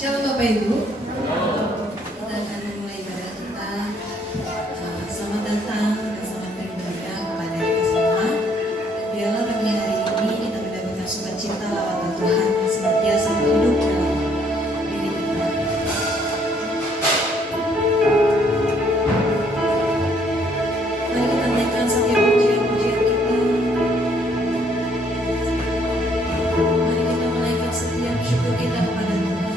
Shalom Bapak Ibu. Kita akan memulai ibadah kita. Selamat datang dan selamat beribadah kepada kita semua. Biarlah pagi hari ini kita mendapatkan sukacita lawatan Tuhan yang senantiasa hidup dalam diri kita. Mari kita naikkan setiap pujian-pujian kita. Mari kita menaikkan setiap syukur kita kepada Tuhan.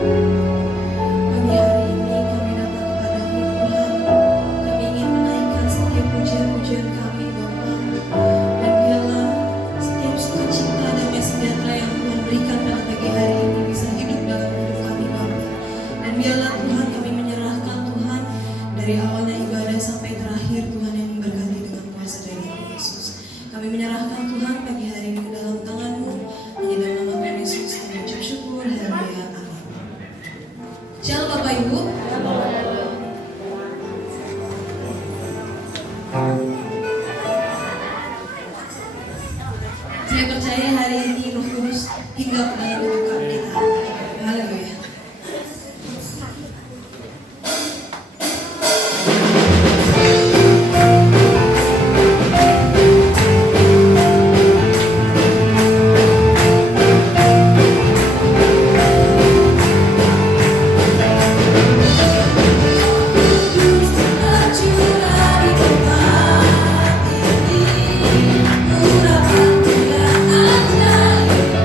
Pagi hari ini kami datang kepada-Mu Tuhan. Kami ingin menaikkan setiap pujian-pujian kami Bapa. Dan biarlah setiap sukacita dan sejahtera yang Tuhan berikan pada pagi hari ini bisa hidup dalam hidup kami Bapa. Dan biarlah Tuhan kami menyerahkan Tuhan dari awalnya ibadah sampai terakhir Tuhan yang memberkati dengan kuasa dari Yesus. Kami menyerahkan Tuhan pagi hari ini ke dalam tangan-Mu. Hanya dalam nama Tuhan Yesus kami ucap syukur. Haleluya. Amin. Shalom Bapak Ibu. Saya percaya hari ini Roh Kudus hinggap dalam hidup kita. Haleluya. Urapan Tuhan ajaib,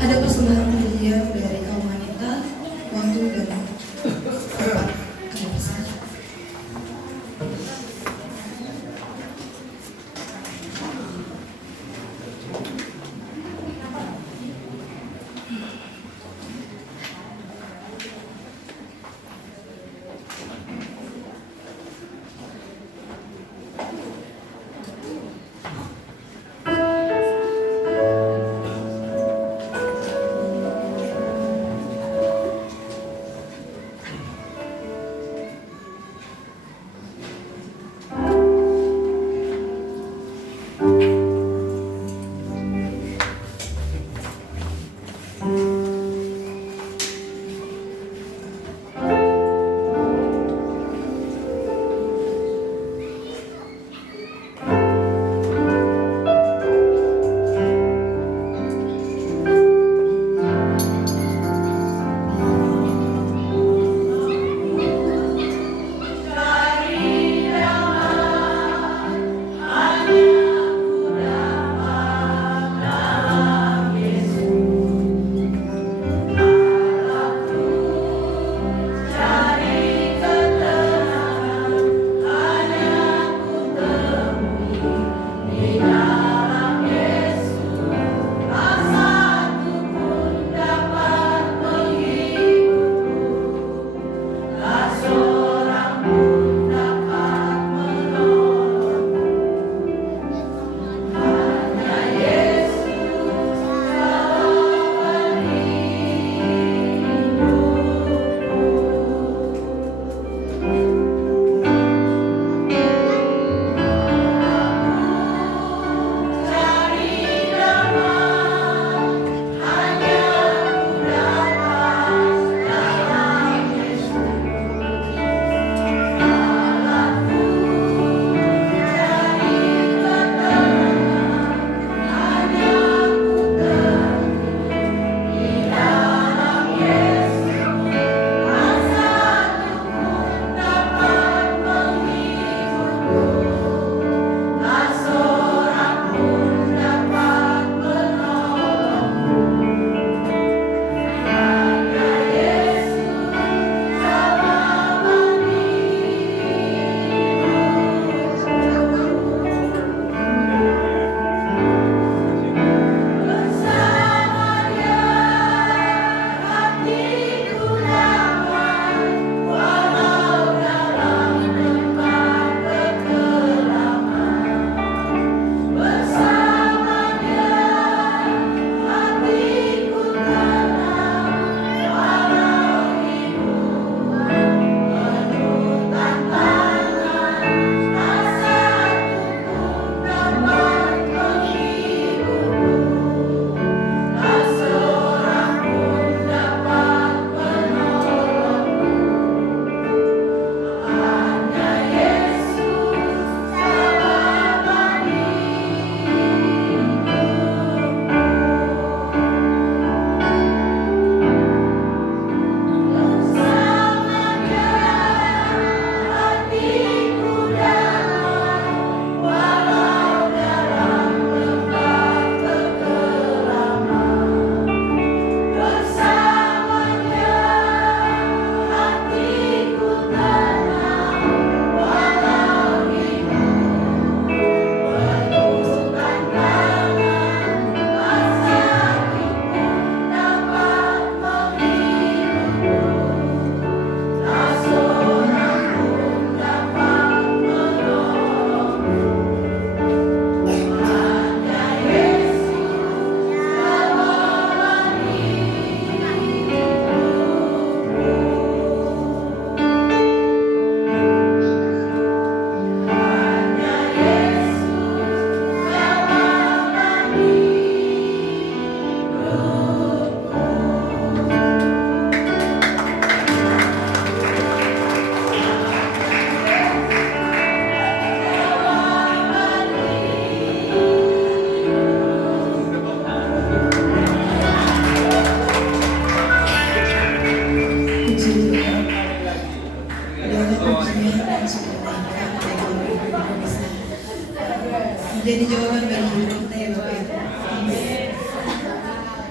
Ada persembahan pujian dari kaum wanita, waktu dan tempat kami persilakan.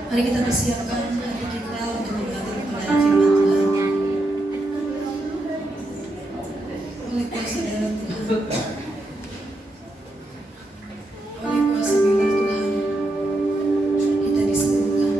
Mari kita persiapkan hati kita untuk mendengarkan kebenaran firman Tuhan. Oleh kuasa darah Tuhan, oleh kuasa bimbing Tuhan, kita disembuhkan.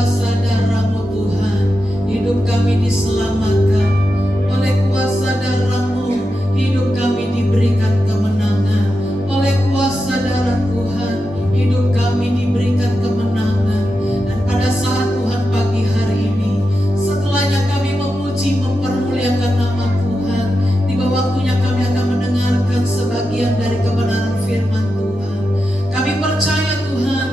kuasa darah-Mu Tuhan, hidup kami diselamatkan. Oleh kuasa darah-Mu, hidup kami diberikan kemenangan. Oleh kuasa darah Tuhan, hidup kami diberikan kemenangan. Dan pada saat Tuhan pagi hari ini, setelahnya kami memuji, mempermuliakan nama Tuhan, tiba waktunya kami akan mendengarkan sebagian dari kebenaran firman Tuhan. Kami percaya Tuhan,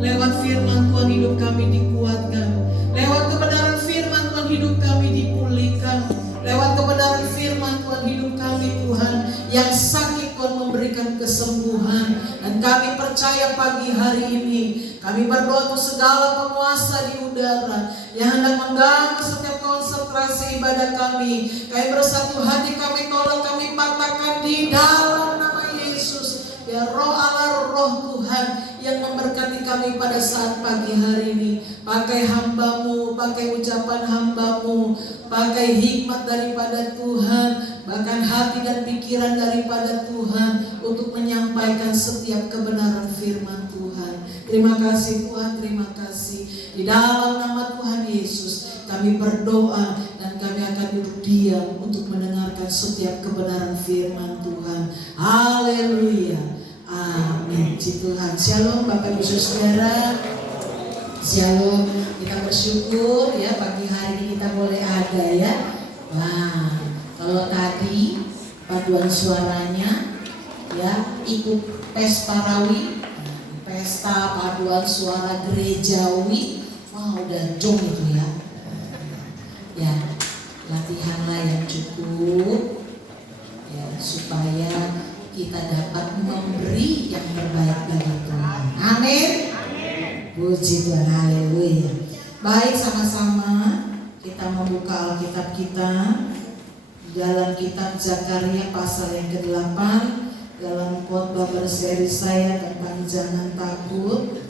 lewat firman Tuhan hidup kami dikuatkan. Lewat kebenaran firman Tuhan hidup kami dipulihkan. Lewat kebenaran firman Tuhan hidup kami Tuhan, yang sakit Tuhan memberikan kesembuhan. Dan kami percaya pagi hari ini, kami berdoa untuk segala penguasa di udara yang hendak mengganggu setiap konsentrasi ibadah kami. Kami bersatu hati, kami tolak, kami patahkan di dalam nama Yesus. Ya roh Allah, roh Tuhan yang memberkati kami pada saat pagi hari ini. Pakai hamba-Mu, pakai ucapan hamba-Mu, pakai hikmat daripada Tuhan, bahkan hati dan pikiran daripada Tuhan, untuk menyampaikan setiap kebenaran firman Tuhan. Terima kasih Tuhan, terima kasih. Di dalam nama Tuhan Yesus kami berdoa, dan kami akan duduk diam untuk mendengarkan setiap kebenaran firman Tuhan. Haleluya. Amin. Puji Tuhan. Shalom Bapak Ibu Saudara. Shalom. Kita bersyukur ya pagi hari ini kita boleh ada ya. Wah, kalau tadi paduan suaranya ya ikut pesta rawi, pesta paduan suara gerejawi. Wah, udah jong itu ya. Ya, latihanlah yang cukup ya, supaya kita dapat memberi yang terbaik bagi Tuhan. Amin. Puji Tuhan, haleluya. Baik, sama-sama kita membuka Alkitab kita dalam kitab Zakaria pasal yang ke-8, dalam khotbah berseri saya tentang jangan takut.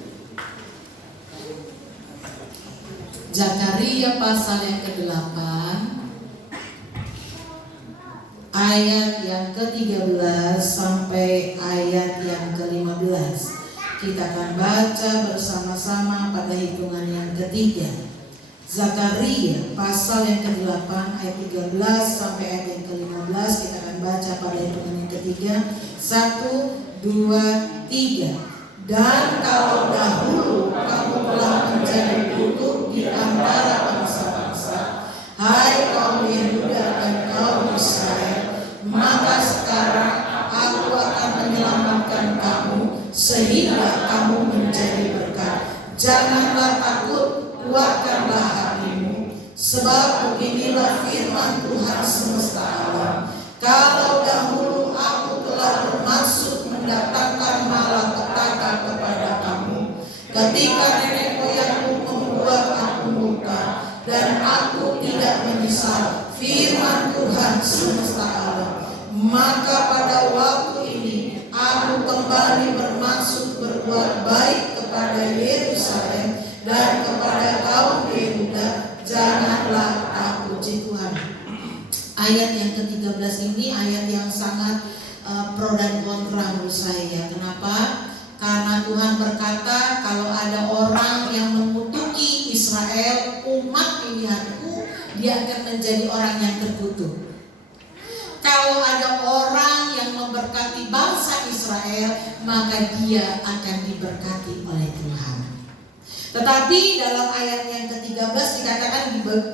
Zakaria pasal yang ke-8 ayat yang ke-13 sampai ayat yang ke-15. Kita akan baca bersama-sama pada hitungan yang ketiga. Zakaria pasal yang ke-8 ayat 13 sampai ayat yang ke-15. Kita akan baca pada hitungan yang ketiga. 1, 2, 3. Dan kalau dahulu kamu telah menjadi kutuk di antara bangsa-bangsa, hai kaum Yehuda dan kaum Israel, maka sekarang aku akan menyelamatkan kamu sehingga kamu menjadi berkat. Janganlah takut, kuatkanlah hatimu, sebab beginilah firman Tuhan semesta alam. Kalau dahulu aku telah bermaksud mendatangkan malapetaka kepada kamu, ketika nenek moyangmu membuat aku murka, dan aku tidak menyesal, firman Tuhan semesta alam, maka pada waktu ini aku kembali bermaksud berbuat baik kepada Yerusalem dan kepada kaum Yehuda. Janganlah takut. Tuhan. Ayat yang ke-13 ini ayat yang sangat pro dan kontra menurut saya. Kenapa? Karena Tuhan berkata, kalau ada orang yang mengutuki Israel, umat pilihanku, dia akan menjadi orang yang terkutuk. Kalau ada orang yang memberkati bangsa Israel, maka dia akan diberkati oleh Tuhan. Tetapi dalam ayat yang ke-13 dikatakan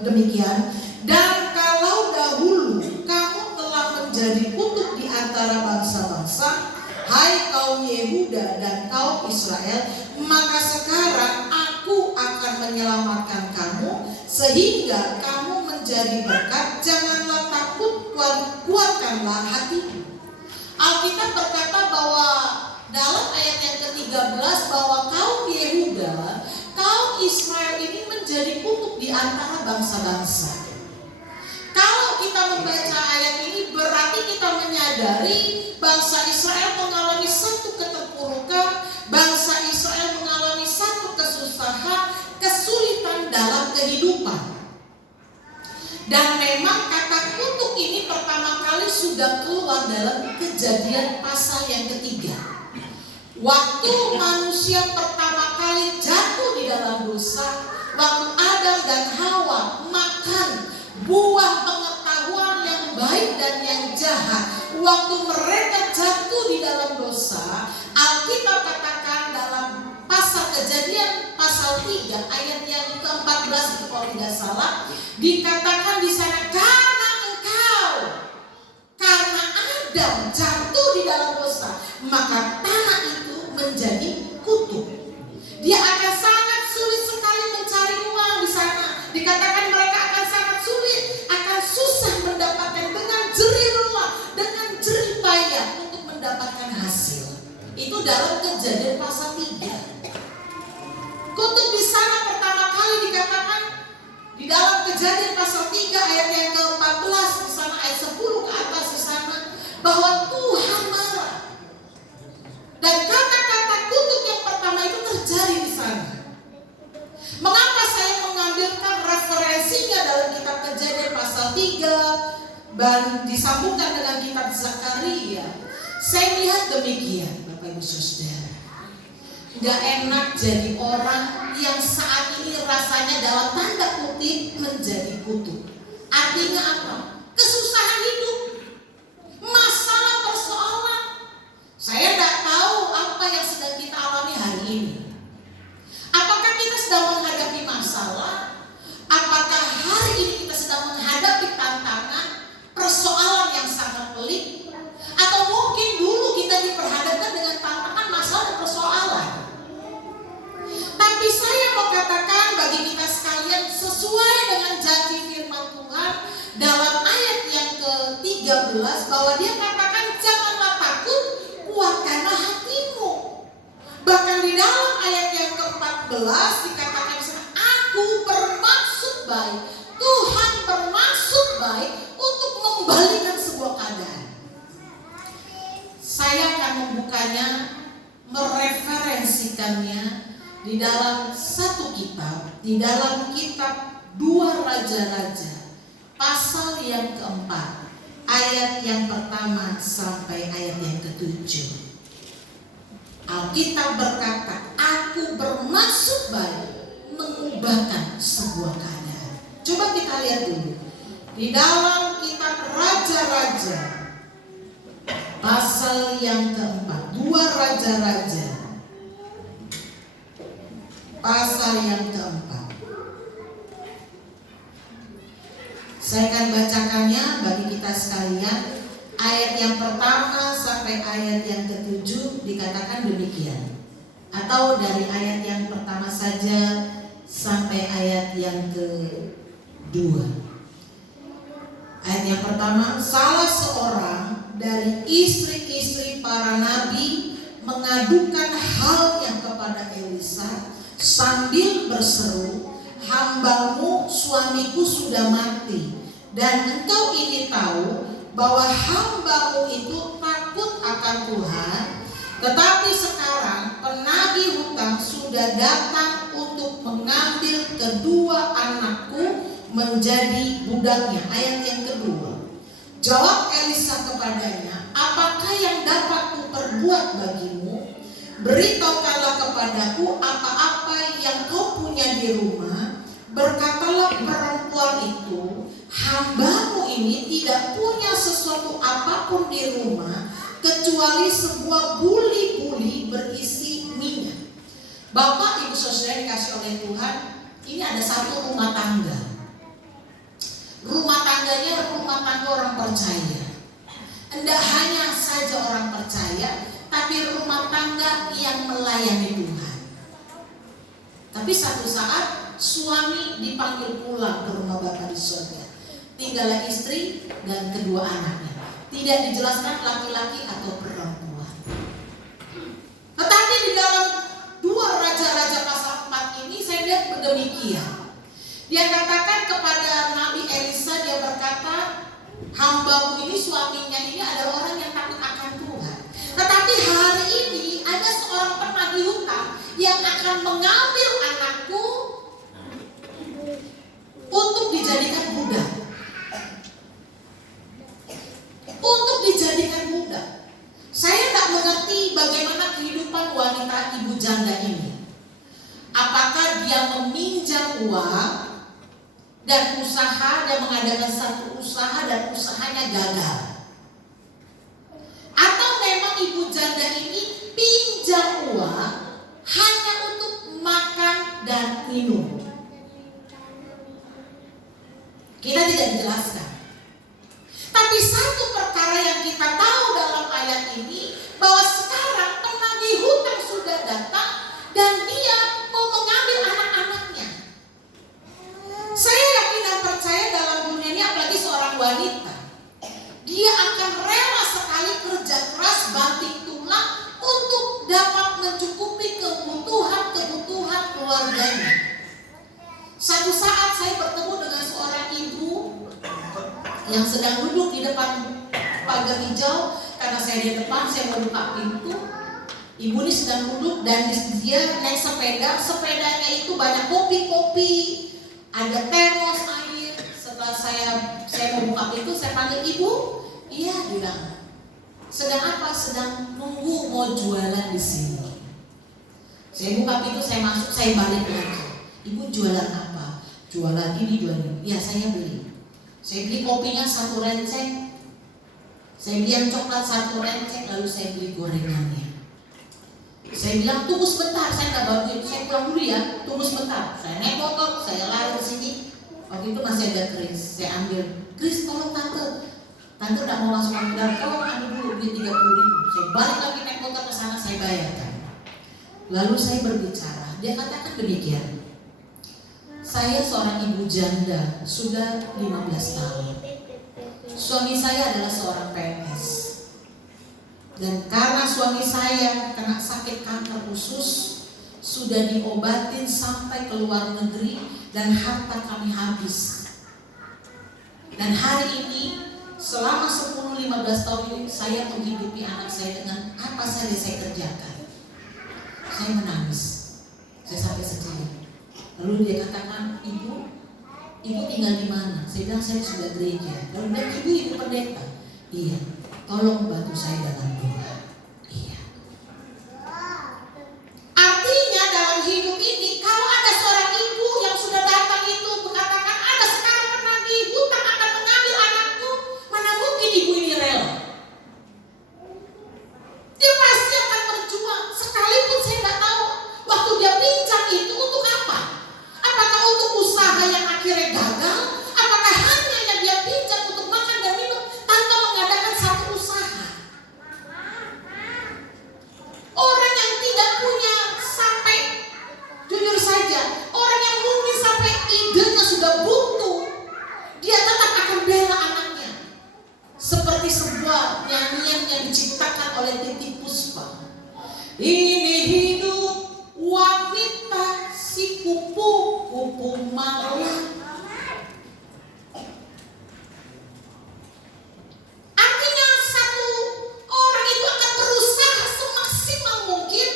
demikian, dan kalau dahulu kamu telah menjadi kutuk di antara bangsa-bangsa, hai kaum Yehuda dan kaum Israel, maka sekarang aku akan menyelamatkan kamu sehingga kamu menjadi berkat. Janganlah takut, kuatkanlah hatimu. Alkitab berkata bahwa dalam ayat yang ke-13 bahwa kaum Yehuda, kaum Israel ini menjadi kutuk di antara bangsa-bangsa. Kalau kita membaca ayat ini berarti kita menyadari bangsa Israel mengalami satu keterpurukan, bangsa Israel mengalami satu kesusahan, kesulitan dalam kehidupan. Dan memang kata kutuk ini pertama kali sudah keluar dalam Kejadian pasal yang ketiga. Waktu manusia pertama kali jatuh di dalam dosa, Waktu Adam dan Hawa makan buah pengetahuan yang baik dan yang jahat, waktu mereka jatuh di dalam dosa, Alkitab katakan dalam pasal Kejadian pasal 3 ayat yang ke-14 itu kalau tidak salah, dikatakan di sana karena Adam jatuh di dalam dosa, maka tanah itu menjadi kutuk. Dia akan sangat sulit sekali mencari uang di sana. Dikatakan mereka akan sangat sulit, akan susah mendapatkan dengan jerih lelah, dengan jerih payah untuk mendapatkan hasil. Itu dalam Kejadian pasal 3. Kutuk di sana pertama kali dikatakan di dalam Kejadian pasal 3 ayat yang ke-14 di sana, ayat 10 ke atas di sana, bahwa Tuhan marah. Dan kata-kata kutuk yang pertama itu terjadi di sana. Mengapa saya mengambilkan referensinya dalam kitab Kejadian pasal 3 dan disambungkan dengan kitab Zakaria? Saya lihat demikian, Bapak Ibu Saudara. Gak enak jadi orang yang saat ini rasanya dalam tanda kutip menjadi kutuk. Artinya apa? Kesusahan hidup, masalah, persoalan. Saya tidak tahu apa yang sedang kita alami hari ini. Apakah kita sedang menghadapi masalah? Apakah hari ini kita sedang menghadapi tantangan, persoalan yang sangat pelik? Atau mungkin dulu kita diperhadapkan dengan tantangan, masalah, dan persoalan. Tapi saya mau katakan bagi kita sekalian, sesuai dengan janji firman Tuhan dalam ayat yang ke-13, bahwa dia katakan janganlah takut, kuatkanlah hatimu. Bahkan di dalam ayat yang ke-14 dikatakan aku bermaksud baik, Tuhan bermaksud baik untuk membalikan sebuah keadaan. Saya akan membukanya, mereferensikannya di dalam satu kitab, di dalam kitab 2 Raja-Raja pasal yang keempat, ayat yang pertama sampai ayat yang ke-7. Alkitab berkata, aku bermaksud baik mengubahkan sebuah keadaan. Coba kita lihat dulu di dalam kitab Raja-Raja pasal yang keempat, 2 Raja-Raja pasal yang keempat. Saya akan bacakannya bagi kita sekalian. Ayat yang pertama sampai ayat yang ke-7 dikatakan demikian. Atau dari ayat yang pertama saja sampai ayat yang ke-2. Ayat yang pertama, salah seorang dari istri-istri para nabi mengadukan hal yang kepada Elisa sambil berseru, hambamu suamiku sudah mati, dan engkau ini tahu bahwa hambamu itu takut akan Tuhan. Tetapi sekarang penagih hutang sudah datang untuk mengambil kedua anakku menjadi budaknya. Ayat yang kedua, jawab Elisa kepadanya, apakah yang dapat kuperbuat bagimu? Beritahukanlah kepadaku apa-apa yang kau punya di rumah. Berkatalah perempuan itu, hambamu ini tidak punya sesuatu apapun di rumah kecuali sebuah buli-buli berisi minyak. Bapak Ibu Saudara dikasih oleh Tuhan, ini ada satu rumah tangga. Rumah tangganya rumah tangga orang percaya. Tidak hanya saja orang percaya, tapi rumah tangga yang melayani Tuhan. Tapi satu saat suami dipanggil pulang ke rumah Bapa di surga. Tinggallah istri dan kedua anaknya. Tidak dijelaskan laki-laki atau perempuan. Tetapi di dalam 2 Raja-Raja pasal 4 ini saya lihat demikian. Dia katakan kepada Nabi Elisa, dia berkata, hambamu ini, suaminya ini adalah orang yang takut akan Tuhan. Tetapi hari ini ada seorang penagih hutang yang akan mengambil anakku untuk dijadikan budak. Untuk dijadikan budak. Saya tak mengerti bagaimana kehidupan wanita ibu janda ini. Apakah dia meminjam dan dia mengadakan satu usaha dan usahanya gagal. Atau memang ibu janda ini pinjam uang hanya untuk makan dan minum. Kita tidak dijelaskan. Tapi satu perkara yang kita tahu dalam ayat ini, bahwa sekarang penagih hutang sudah datang dan dia mau mengambil anak-anaknya. Saya yakin dan percaya dalam dunia ini, apalagi seorang wanita, dia akan rela sekali kerja keras, banting tulang untuk dapat mencukupi kebutuhan keluarganya. Satu saat saya bertemu dengan seorang ibu yang sedang duduk di depan pagar hijau. Karena saya di depan, saya mau buka pintu. Ibu ini sedang duduk dan dia naik sepeda. Sepedanya itu banyak kopi-kopi, ada termos air. Setelah saya mau buka pintu, saya panggil, ibu. Iya, bilang. Sedang apa? Sedang nunggu mau jualan di sini. Saya buka pintu, saya masuk, saya balik lagi. Ibu jualan apa? Jualan ini, jualan ini. Ya, saya beli. Saya beli kopinya 1 renceng. Saya beli yang coklat 1 renceng, lalu saya beli gorengannya. Saya bilang, tunggu sebentar, saya nggak bantuin, saya pulang dulu ya, tunggu sebentar. Saya naik motor, saya lari ke sini. Waktu itu masih ada Chris, saya ambil. Chris, tolong tante. Tante udah mau langsung ambil, tolong ambil dulu, beli 30.000. Saya balik lagi naik motor ke sana, saya bayarkan. Lalu saya berbicara, dia katakan demikian. Saya seorang ibu janda, sudah 15 tahun. Suami saya adalah seorang PNS. Dan karena suami saya kena sakit kanker usus, sudah diobatin sampai ke luar negeri dan harta kami habis. Dan hari ini selama 10-15 tahun ini saya menghidupi anak saya dengan apa saja saya kerjakan. Saya menangis. Saya sampai sedih. Lalu dia katakan, ibu tinggal di mana? Saya bilang, saya sudah gereja. Lalu dia, ibu pendeta. Iya, tolong bantu saya dalam doa. Iya. Artinya dalam hidup ini, kalau ada seorang ibu yang sudah datang itu mengatakan, ada sekarang penagih hutang akan mengambil anakku, mana mungkin ibu ini rela? Dia pasti akan berjuang. Sekalipun saya tidak tahu waktu dia pinjam itu untuk apa. Apakah untuk usaha yang akhirnya gagal? Apakah hanya yang dia pinjam untuk makan dan minum tanpa mengadakan satu usaha? Orang yang tidak punya sampai, jujur saja, orang yang mungkin sampai idenya sudah buntu, dia tetap akan bela anaknya. Seperti sebuah nyanyian yang diciptakan oleh Titiek Puspa. Ini hidup wanita si kupu-kupu malam. Artinya satu orang itu akan berusaha semaksimal mungkin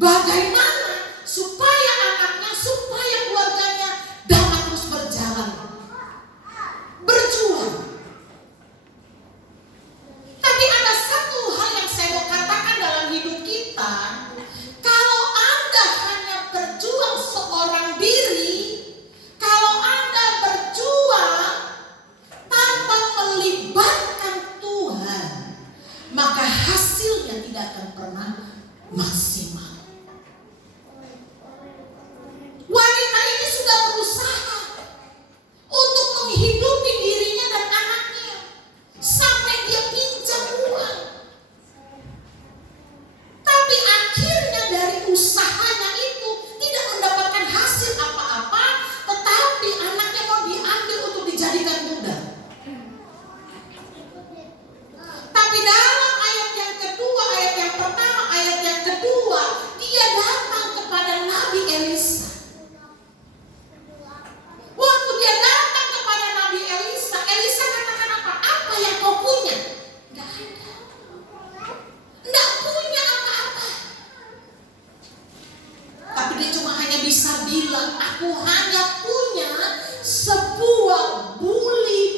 bagaimana supaya anaknya, supaya keluarganya dapat terus berjalan, berjuang. Tapi ada satu hal yang saya mau katakan dalam hidup kita. Kalau Anda hanya berjuang seorang diri, kalau Anda berjuang tanpa melibatkan Tuhan, maka hasilnya tidak akan pernah maksimal. Wanita ini sudah berusaha untuk menghidupi dirinya dan anaknya sampai dia pinjam uang. Tapi akhirnya dari usahanya itu tidak mendapatkan hasil apa-apa, tetapi anaknya mau diambil untuk dijadikan budak. Tapi dalam ayat yang kedua, ayat yang pertama, ayat yang kedua, dia datang kepada Nabi Elisa. Waktu dia datang kepada Nabi Elisa, Elisa katakan apa? Apa yang kau punya? Tidak ada. Tidak punya apa-apa. Tapi dia cuma hanya bisa bilang, aku hanya punya sebuah buli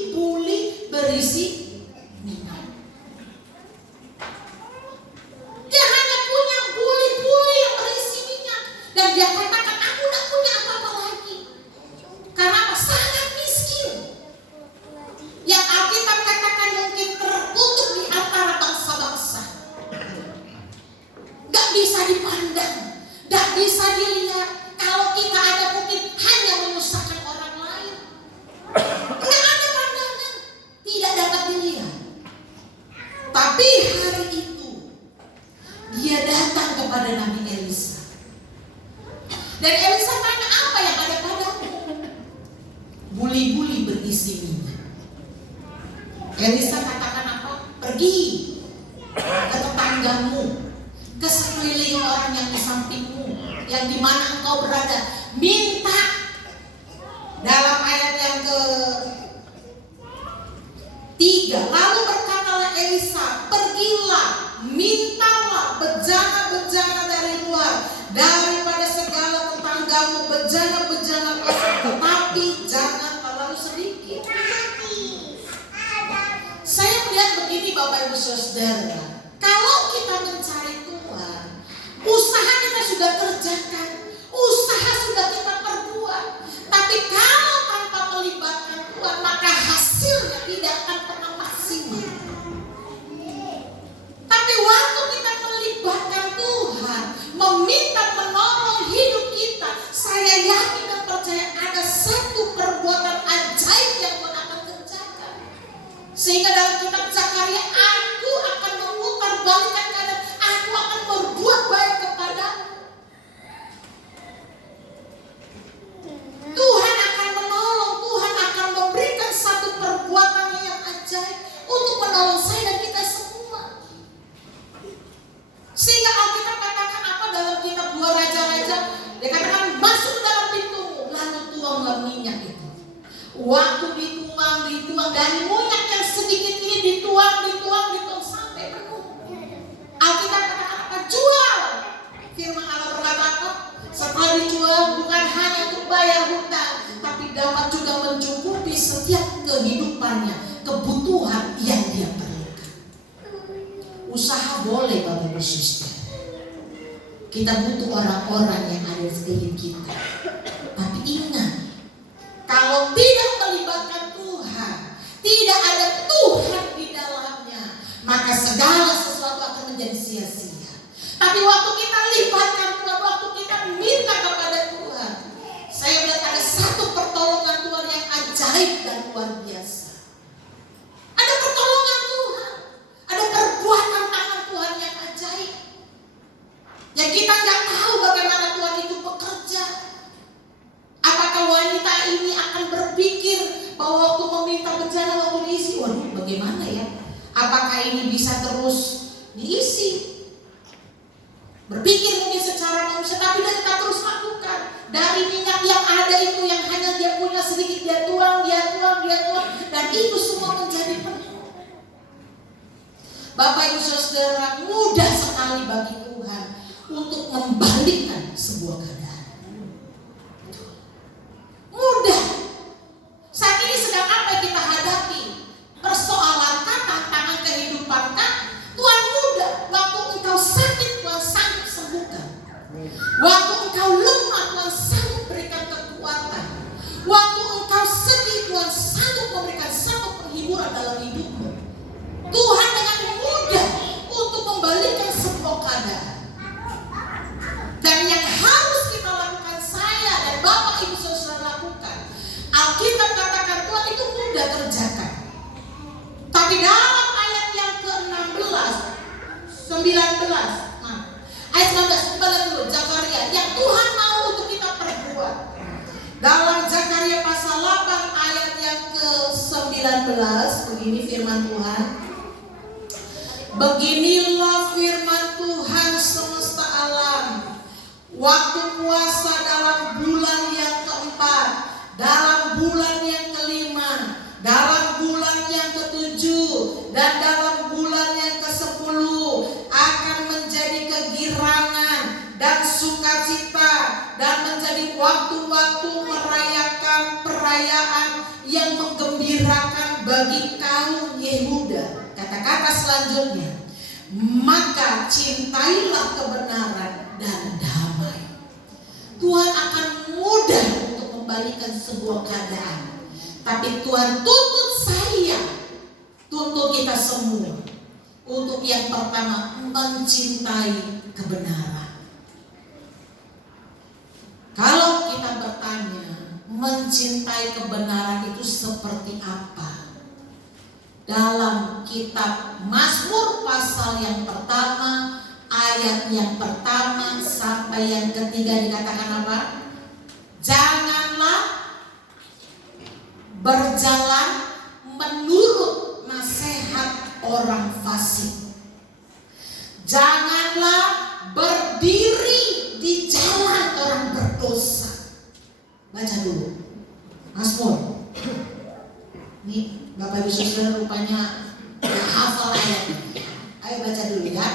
Elisa katakan apa? Pergi ke tetanggamu, ke sekeliling orang yang di sampingmu, yang di mana engkau berada, minta. Dalam ayat yang ke-3, lalu berkatalah Elisa, pergilah, mintalah bejana-bejana dari luar, daripada segala tetanggamu, bejana-bejana besar, tetapi jangan terlalu sedikit. Saya melihat begini Bapak Ibu Saudara, kalau kita mencari Tuhan, usaha kita sudah kerjakan, usaha sudah kita perbuat, tapi kalau tanpa melibatkan Tuhan, maka hasilnya tidak akan pernah maksimal. Tapi waktu kita melibatkan Tuhan, meminta menolong hidup kita, saya yakin dan percaya ada satu perbuatan ajaib yang Tuhan akan kerjakan. Sehingga dalam kitab Zakaria, aku akan memutarbalikkan keadaan, aku akan berbuat baik kepadamu. Tuhan akan menolong, Tuhan akan memberikan satu perbuatan yang ajaib untuk menolong saya dan kita semua. Sehingga Alkitab katakan apa dalam kitab 2 Raja-Raja, dia katakan masuk dalam pintumu, lalu tuanglah minyak itu. Waktu dituang dari minyak yang sedikit ini dituang sampai penuh. Alkitab katakan apa? Jual. Firman Allah berkata apa? Setelah dijual bukan hanya untuk bayar hutang, tapi dapat juga mencukupi setiap kehidupannya, kebutuhan yang dia perlukan. Usaha boleh Bapak Ibu Saudara. Kita butuh orang-orang yang ada di sekeliling kita. Tapi ingat, kalau tidak melibatkan Tuhan, tidak ada Tuhan di dalamnya, maka segala sesuatu akan menjadi sia-sia. Tapi waktu kita libatkan Tuhan, waktu kita minta kepada Tuhan, saya melihat ada satu pertolongan Tuhan yang ajaib dan luar biasa. Ada pertolongan Tuhan, ada perbuatan tangan Tuhan yang ajaib, yang kita nggak tahu bagaimana Tuhan itu bekerja. Apakah wanita ini akan berpikir bahwa waktu meminta bejana, waktu diisi, waduh bagaimana ya? Apakah ini bisa terus diisi? Berpikir mungkin secara manusia, tapi kita terus lakukan. Dari minyak yang ada itu, yang hanya dia punya sedikit, dia tuang, dan itu semua menjadi penuh. Bapak Ibu Saudara, mudah sekali bagi Tuhan untuk membalikkan sebuah keadaan. Mudah. Saat ini sedang apa yang kita hadapi? Persoalan kah, tantangan kehidupan kah? Tuhan mudah. Waktu engkau sakit, Tuhan sanggup sembuhkan. Waktu engkau lemah, Tuhan sanggup berikan kekuatan. Waktu engkau sedih, Tuhan sanggup memberikan satu penghiburan dalam hidupmu. Tuhan dengan mudah untuk membalikkan sebuah keadaan. Dan yang harus kita lakukan, saya dan Bapak Ibu Saudara lakukan, Alkitab katakan Tuhan itu mudah kerjakan. Tapi dalam ayat yang ke-16, 19, ayat 19, kita lihat dulu Zakaria, yang Tuhan mau untuk kita perbuat. Dalam Zakaria pasal 8 ayat yang ke-19, begini firman Tuhan. Beginilah firman Tuhan semesta alam. Waktu puasa dalam bulan yang keempat, dalam bulan yang kelima, dalam bulan yang ketujuh, dan dalam bulan yang ke-10 akan menjadi kegirangan dan sukacita, dan menjadi waktu-waktu merayakan perayaan yang menggembirakan bagi kaum Yehuda. Kata-kata selanjutnya, maka cintailah kebenaran dan damai. Tuhan akan mudah untuk membalikan sebuah keadaan. Tapi Tuhan tuntut saya, tuntut kita semua, untuk yang pertama mencintai kebenaran. Kalau kita bertanya, mencintai kebenaran itu seperti apa? Dalam kitab Mazmur pasal yang pertama, ayat yang pertama sampai yang ketiga dikatakan apa? Janganlah berjalan menurut nasihat Mazmur. Nih Bapak Ibu Saudara rupanya hafal ayatnya. Ayo baca dulu ya.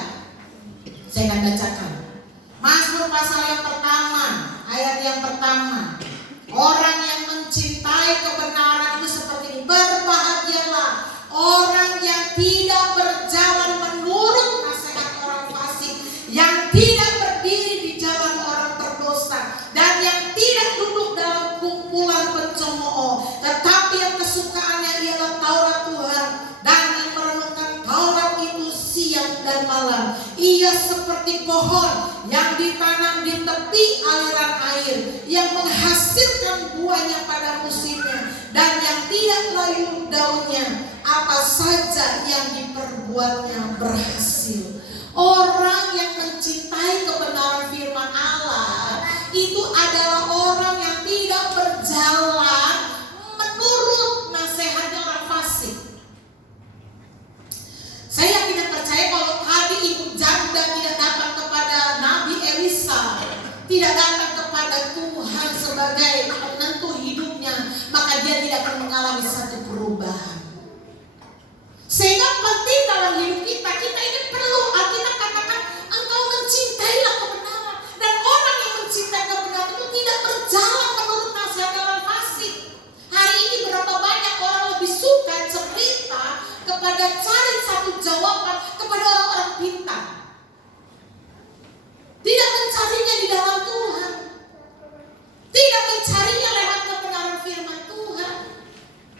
Saya akan bacakan. Mazmur pasal yang pertama, ayat yang pertama. Orang yang mencintai kebenaran itu seperti ini. Berbahagialah orang yang tidak berjalan menurut nasihat orang fasik, yang tidak berdiri di jalan orang berdosa, dan yang tidak duduk dalam kumpulan pencemooh, tetapi yang kesukaannya ialah Taurat Tuhan, dan yang merenungkan Taurat itu siang dan malam. Ia seperti pohon yang ditanam di tepi aliran air, yang menghasilkan buahnya pada musimnya, dan yang tidak layu daunnya. Apa saja yang diperbuatnya berhasil. Orang yang mencintai kebenaran firman Allah itu adalah orang yang tidak berjalan menurut nasihatnya orang fasik. Saya yakin dan percaya kalau tadi ibu janda tidak datang kepada Nabi Elisa, tidak datang kepada Tuhan sebagai penentu hidupnya, maka dia tidak akan mengalami satu perubahan. Sehingga penting dalam hidup kita ini perlu Alkitab katakan engkau mencintailah kebenaran. Dan orang yang mencintai kebenaran itu tidak berjalan menurut nasihat orang fasik. Hari ini berapa banyak orang lebih suka cerita kepada cari satu jawaban kepada orang-orang pintar. Tidak mencarinya di dalam Tuhan. Tidak mencarinya lewat kebenaran firman Tuhan.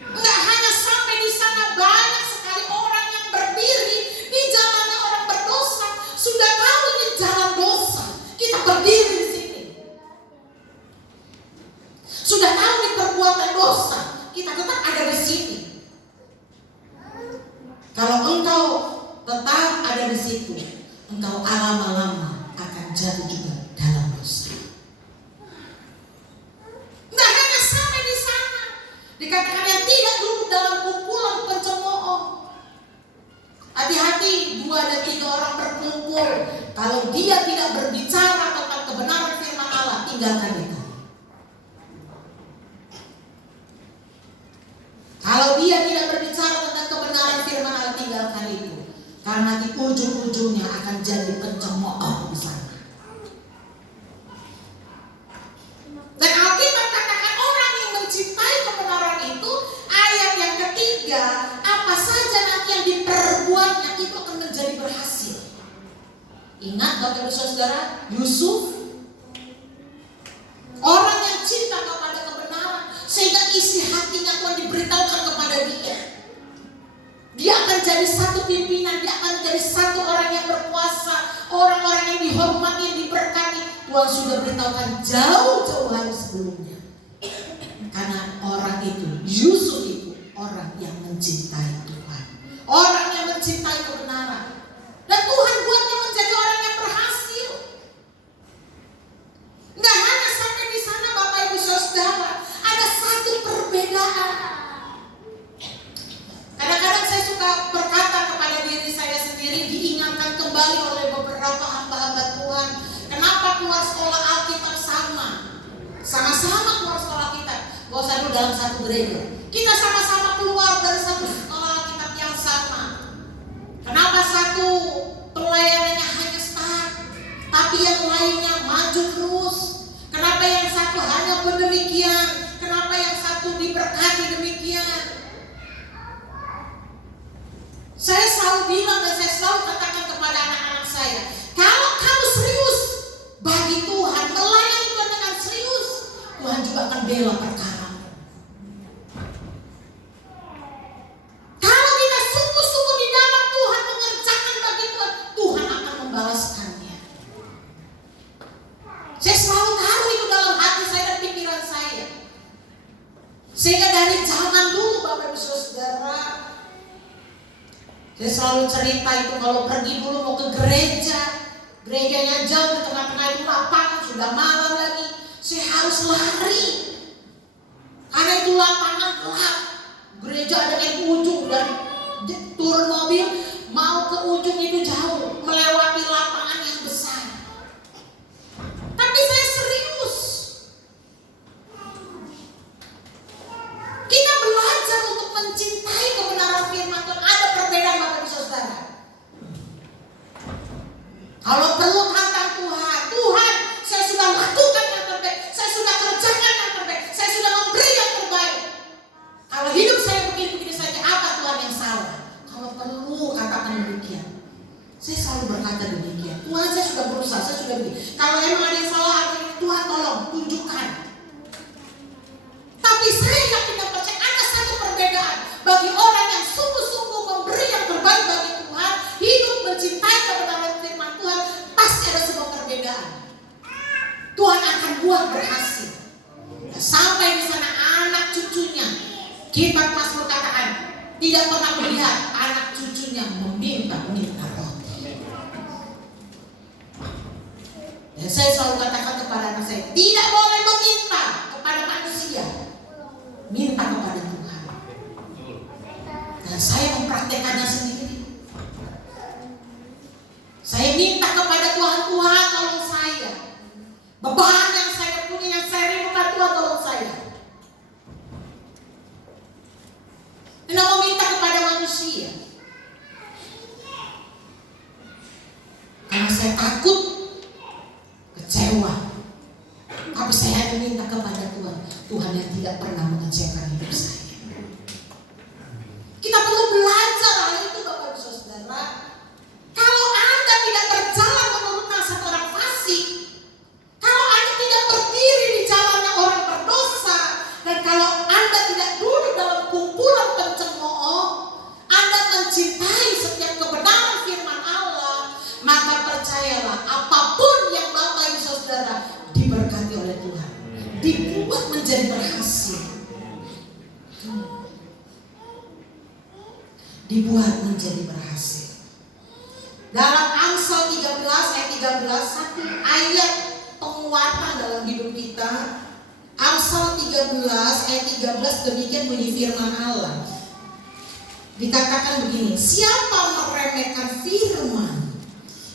Enggak hanya sampai di sana, banyak sekali orang yang berdiri di jalannya orang berdosa. Sudah tahu ini jalan dosa, kita berdiri di sini. Sudah tahu ini perbuatan dosa, kita tetap ada di sini. Kalau engkau tetap ada di situ, engkau lama-lama akan jatuh juga dalam dosa. Nggak hanya sampai di sana, dikatakan yang tidak duduk dalam kumpulan pencemooh. Hati-hati, 2 dan 3 orang berkumpul. Kalau dia tidak berbicara tentang kebenaran firman Allah, tinggalkan itu. Kalau dia tidak berbicara tentang kebenaran firman Allah, tinggalkan itu. Karena di ujung-ujungnya akan jadi pencemooh di sana. Dan Alkitab katakan orang yang mencintai kebenaran itu, ayat yang ketiga, apa saja nanti yang diperbuatnya itu akan menjadi berhasil. Ingat Bapak Ibu Saudara, Yusuf, orang yang cinta kepada kebenaran, sehingga isi hatinya Tuhan diberitahukan kepada dia. Dia akan jadi satu pimpinan, dia akan jadi satu orang yang berkuasa, orang-orang yang dihormati, yang diberkati. Tuhan sudah beritahukan jauh-jauh hari sebelumnya. Karena orang itu, Yusuf itu orang yang mencintai Tuhan, orang yang mencintai kebenaran. Dan Tuhan buatnya menjadi orang yang berhasil. Nggak hanya sampai di sana Bapak Ibu Saudara, ada satu perbedaan. Kadang-kadang saya suka berkata kepada diri saya sendiri, diingatkan kembali oleh beberapa hamba-hamba Tuhan. Kenapa keluar sekolah Alkitab sama-sama keluar sekolah Alkitab? Gak usah dulu dalam satu gereja. Kita sama-sama keluar dari satu sekolah Alkitab yang sama. Kenapa satu pelayanannya hanya start, tapi yang lainnya maju terus? Kenapa yang satu hanya berdemikian? Kenapa yang satu diberkati demikian? Saya selalu bilang dan saya selalu katakan kepada anak-anak saya, kalau kamu serius bagi Tuhan, melayani Tuhan dengan serius, Tuhan juga akan bela perkara. Kalau kita sungguh-sungguh di dalam Tuhan mengerjakan bagi Tuhan, Tuhan akan membalaskannya. Saya selalu tahu itu dalam hati saya dan pikiran saya. Sehingga dari zaman dulu Bapak Ibu Saudara, saya selalu cerita itu kalau pergi dulu mau ke gerejanya jauh di tengah-tengah itu lapangan, sudah malam lagi, saya harus lari. Karena itu lapangan gelap, gereja ada di ujung dan turun mobil mau ke ujung itu jauh, melewati lapangan yang besar. Tapi saya serius. Kalau perlu tantang Tuhan, Tuhan saya sudah lakukan yang terbaik, saya sudah kerjakan yang terbaik, saya sudah memberi yang terbaik. Kalau hidup saya begini-begini saja, apa Tuhan yang salah? Kalau perlu katakan demikian. Saya selalu berkata demikian. Tuhan, saya sudah berusaha, saya sudah begini. Kalau emang ada yang salah, Tuhan tolong tunjukkan. Tapi saya yakin dan percaya ada satu perbedaan bagi orang yang sungguh-sungguh memberi yang terbaik bagi Tuhan, hidup mencintai kebenaran firman Tuhan, pasti ada sebuah perbedaan. Tuhan akan buat berhasil. Dan sampai di sana anak cucunya, kitab Mazmur katakan, tidak pernah melihat anak cucunya meminta roti. Dan saya selalu katakan kepada anak saya, tidak boleh meminta kepada manusia, minta kepada Tuhan. Dan saya mempraktekannya sendiri. Saya minta kepada Tuhan, Tuhan tolong saya. Beban yang saya punya, yang saya rindukan, Tuhan tolong saya. Tidak mau minta kepada manusia, karena saya takut kecewa. Tapi saya hanya minta kepada Tuhan, Tuhan yang tidak pernah mengecewakan hidup saya. Kita perlu belajar hal itu, Bapak Ibu Saudara. Kalau Anda tidak berjalan menurut nasihat orang fasik, kalau Anda tidak berdiri di jalannya orang berdosa, dan kalau Anda tidak duduk dalam kumpulan pencemooh, Anda mencintai setiap kebenaran firman Allah, maka percayalah apapun yang Bapak Ibu Saudara diberkati oleh Tuhan, dibuat menjadi berhasil. Dibuat menjadi berhasil. Dalam Amsal 13 ayat 13, satu ayat penguatan dalam hidup kita. Amsal 13 ayat 13, demikian bunyi firman Allah. Dikatakan begini, siapa meremehkan firman,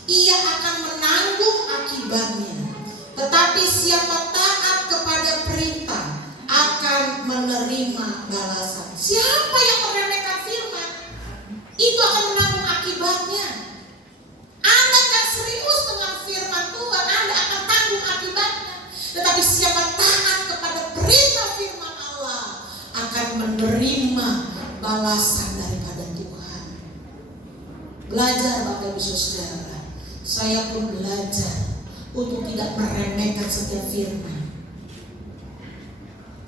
ia akan menanggung akibatnya. Tetapi siapa taat kepada perintah akan menerima balasan. Siapa yang meremehkan firman, itu akan menanggung akibatnya. Anda gak serius dengan firman Tuhan, Anda akan tanggung akibatnya. Tetapi siapa taat kepada perintah firman Allah akan menerima balasan daripada Tuhan. Belajar Bapak Ibu Saudara, saya pun belajar untuk tidak meremehkan setiap firman.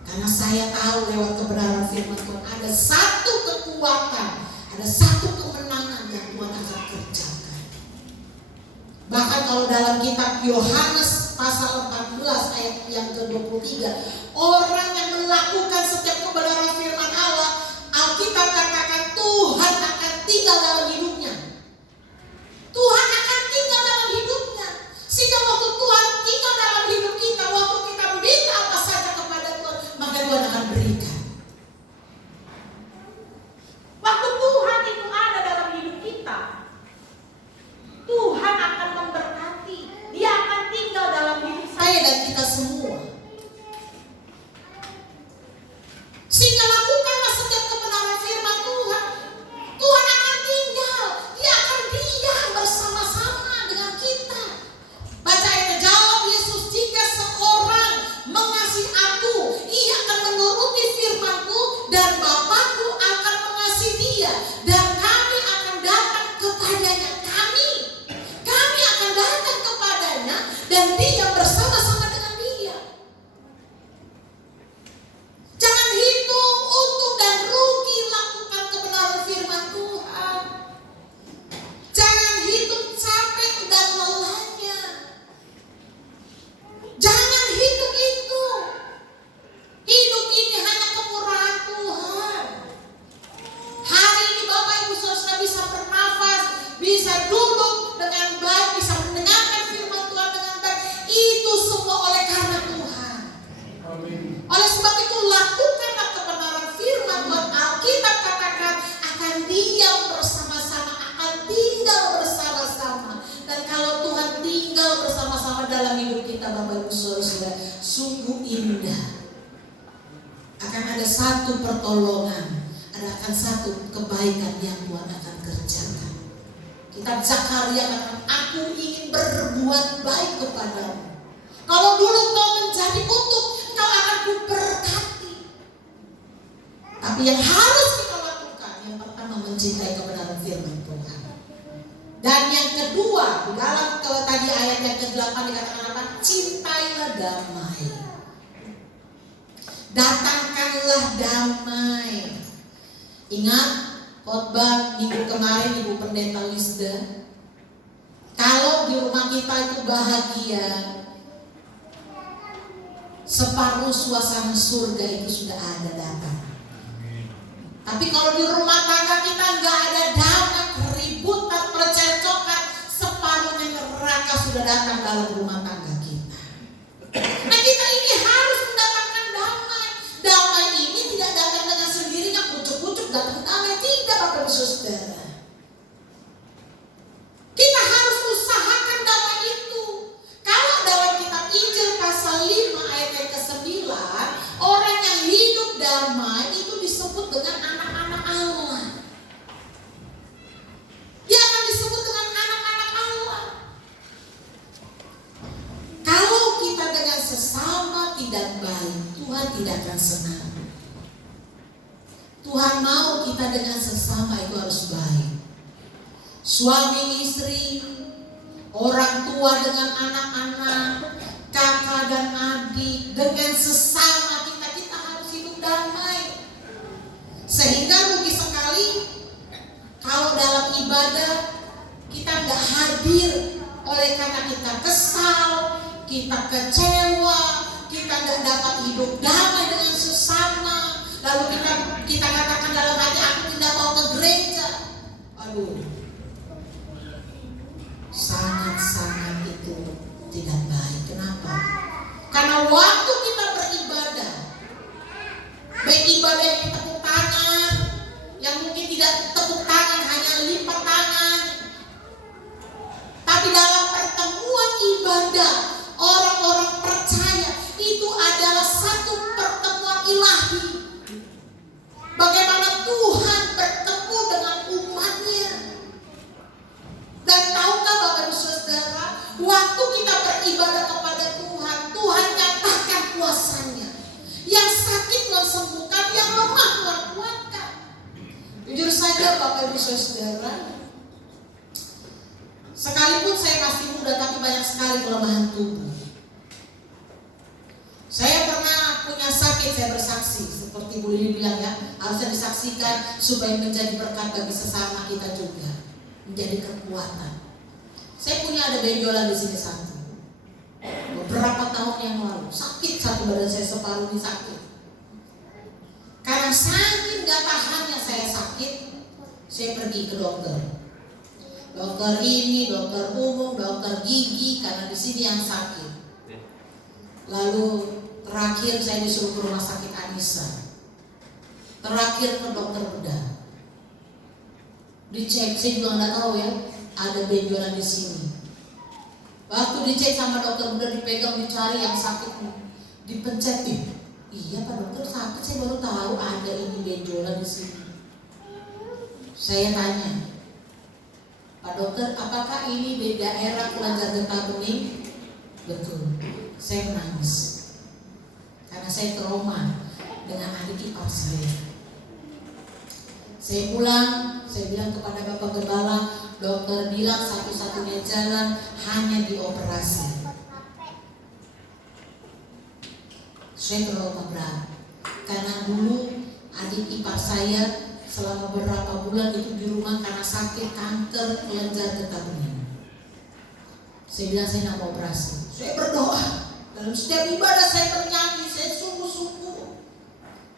Karena saya tahu lewat kebenaran firman Tuhan ada satu kekuatan, ada satu kemenangan yang Tuhan akan kerjakan. Bahkan kalau dalam kitab Yohanes pasal 14 ayat yang ke-23, orang yang melakukan setiap kebenaran firman Allah, Alkitab katakan Tuhan akan tinggal dalam hidupnya. Tuhan akan tinggal dalam hidupnya. Sehingga waktu Tuhan tinggal dalam hidup kita, waktu kita minta apa saja kepada Tuhan, maka Tuhan akan berikan. Waktu Tuhan itu ada dalam hidup kita, Tuhan akan memberkati. Dia akan tinggal dalam hidup saya dan kita semua. Sehingga lakukanlah setiap kebenaran firman Tuhan. Tuhan akan tinggal, Dia akan diam bersama-sama dengan kita. Baca ayat jawab Yesus, jika seorang mengasihi aku, ia akan menuruti firman-Ku, dan Bapa-Ku akan mengasihi dia, dan kami akan datang kepadanya. Kami akan datang kepadanya, dan dia bersama-sama dengan dia. Jangan hitung untung dan rugi, lakukan kebenaran firman Tuhan. Jangan hitung capek dan lelahnya. Jangan hitung itu. Hidup ini hanya kemurahan Tuhan. Hari ini Bapak Ibu Saudara bisa bernafas, bisa duduk dengan baik, bisa mendengarkan firman Tuhan dengan baik. Itu semua oleh karena Tuhan. Oleh sebab itu lakukanlah kebenaran firman Tuhan. Alkitab katakan akan diam bersama-sama, akan tinggal bersama-sama. Dan kalau Tuhan tinggal bersama-sama dalam hidup kita Bapak Ibu Saudara, sungguh indah. Akan ada satu pertolongan, akan satu kebaikan yang Tuhan akan kerjakan. Kitab Zakaria katakan, aku ingin berbuat baik kepadamu. Kalau dulu kau menjadi kutuk, kau akan kuberkati. Tapi yang harus kita lakukan, yang pertama mencintai kebenaran firman Tuhan. Dan yang kedua, di dalam kalau tadi ayat yang ke-8 dikatakan apa? Cintailah damai. Datangkanlah damai. Ingat khotbah minggu kemarin Ibu Pendeta Lisda, kalau di rumah kita itu bahagia, separuh suasana surga itu sudah ada datang. Tapi kalau di rumah tangga kita nggak ada damai, keributan, percekcokan, separuhnya neraka sudah datang dalam rumah tangga kita. Nah, kita ini harus mendapatkan damai. Damai ini tidak datang dengan sendirinya, pucuk-pucuk datang damai, tidak, Bapak Ibu Saudara. Kita harus usahakan damai itu. Kalau dalam kitab Injil pasal 5 ayat yang ke-9, orang yang hidup damai itu disebut dengan anak-anak Allah. Dia akan disebut dengan anak-anak Allah. Kalau kita dengan sesama tidak baik, Tuhan tidak akan senang. Tuhan mau kita dengan sesama itu harus baik. Suami istri, orang tua dengan anak-anak, kakak dan adik, dengan sesama kita harus hidup damai. Sehingga rugi sekali kalau dalam ibadah kita nggak hadir oleh karena kita kesal, kita kecewa, kita nggak dapat hidup damai dengan sesama. Lalu kita katakan dalam hati, aku tidak mau ke gereja. Aduh, sangat-sangat itu tidak baik. Kenapa? Karena waktu kita beribadah, baik ibadah yang tepuk tangan, yang mungkin tidak tepuk tangan, hanya lipat tangan, tapi dalam pertemuan ibadah, orang-orang percaya itu adalah satu pertemuan ilahi. Bagaimana Tuhan bertemu dengan umatnya. Dan tahukah Bapak Ibu Saudara, waktu kita beribadah kepada Tuhan, Tuhan nyatakan kuasanya. Yang sakit Tuhan sembuhkan, yang lemah Tuhan kuatkan. Jujur saja Bapak Ibu Saudara, sekalipun saya masih muda tapi banyak sekali kelemahan tubuh. Saya pernah punya sakit, saya bersaksi seperti Bu Lili bilang ya, harusnya disaksikan supaya menjadi berkat bagi sesama kita juga, menjadi kekuatan. Saya punya ada benjolan di sini satu. Beberapa tahun yang lalu sakit satu badan saya, separuh ini sakit. Karena saking gak tahannya saya sakit, saya pergi ke dokter. Dokter ini, dokter umum, dokter gigi, karena di sini yang sakit. Lalu terakhir saya disuruh ke rumah sakit Anissa. Terakhir ke dokter bedah. Dicek, saya juga nggak tahu ya, ada benjolan di sini. Waktu dicek sama dokter bedah, dipegang, dicari yang sakit, dipencet. Iya Pak Dokter, sakit, saya baru tahu ada ini benjolan di sini. Saya tanya, Pak Dokter, apakah ini di daerah kelenjar getah bening? Betul. Saya menangis karena saya trauma dengan adik ipar saya. Saya pulang, saya bilang kepada Bapak Gembala, dokter bilang satu-satunya jalan hanya dioperasi. Saya trauma berat karena dulu adik ipar saya selama beberapa bulan itu di rumah karena sakit kanker kelenjar getah bening. Saya bilang saya nak mau operasi. Saya berdoa. Dalam setiap ibadah saya bernyanyi, saya sungguh-sungguh.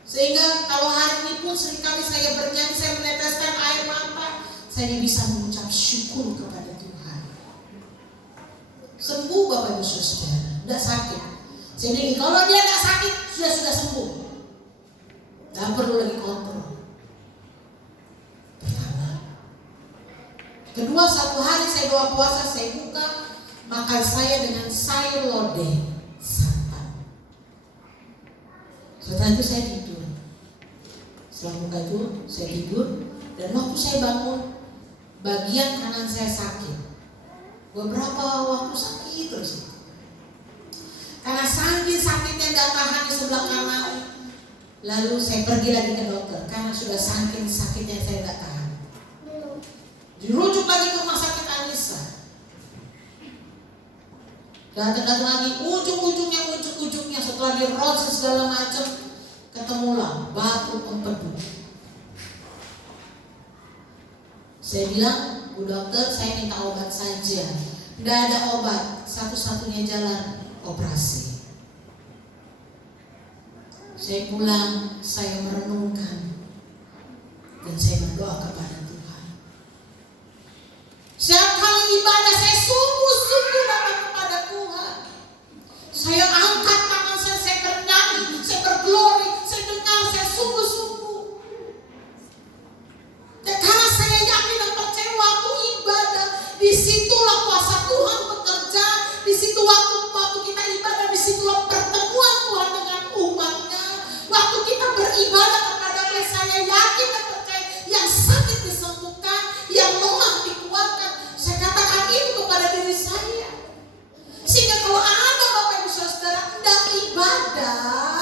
Sehingga kalau hari ini pun seringkali saya bernyanyi, saya meneteskan air mata, saya bisa mengucap syukur kepada Tuhan. Sembuh Bapak Ibu Saudara, tidak sakit. Saya bilang kalau dia tidak sakit, sudah sembuh. Tidak perlu lagi kontrol. Pertama. Kedua, satu hari saya doa puasa, saya buka makan saya dengan sayur lodeh santan. Setelah itu saya tidur. Setelah buka itu saya tidur, dan waktu saya bangun bagian kanan saya sakit. Beberapa waktu sakit terus. Karena saking sakitnya nggak tahan di sebelah kanan, lalu saya pergi lagi ke dokter karena sudah saking sakitnya saya nggak tahan. Dirujuk lagi ke rumah sakit Anissa. Datang lagi ujung-ujungnya setelah diproses segala macam, ketemulah batu empedu. Saya bilang, Bu dokter, saya minta obat saja. Tidak ada obat, satu-satunya jalan operasi. Saya pulang, saya merenungkan, dan saya berdoa kepada Tuhan. Setiap kali ibadah saya sungguh-sungguh datang kepada Tuhan. Saya angkat tangan saya bernyanyi, saya berglori, saya dengar, saya sungguh-sungguh. Dan karena saya yakin dan percaya waktu ibadah, disitulah kuasa Tuhan bekerja, disitu waktu kita ibadah, disitulah pertemuan Tuhan dengan umatnya. Waktu kita beribadah kepada Allah, saya yakin dan percaya yang sakit disembuhkan, yang lemah dikuatkan. Saya katakan itu kepada diri saya. Sehingga kalau ada Bapak Ibu Saudara hendak ibadah,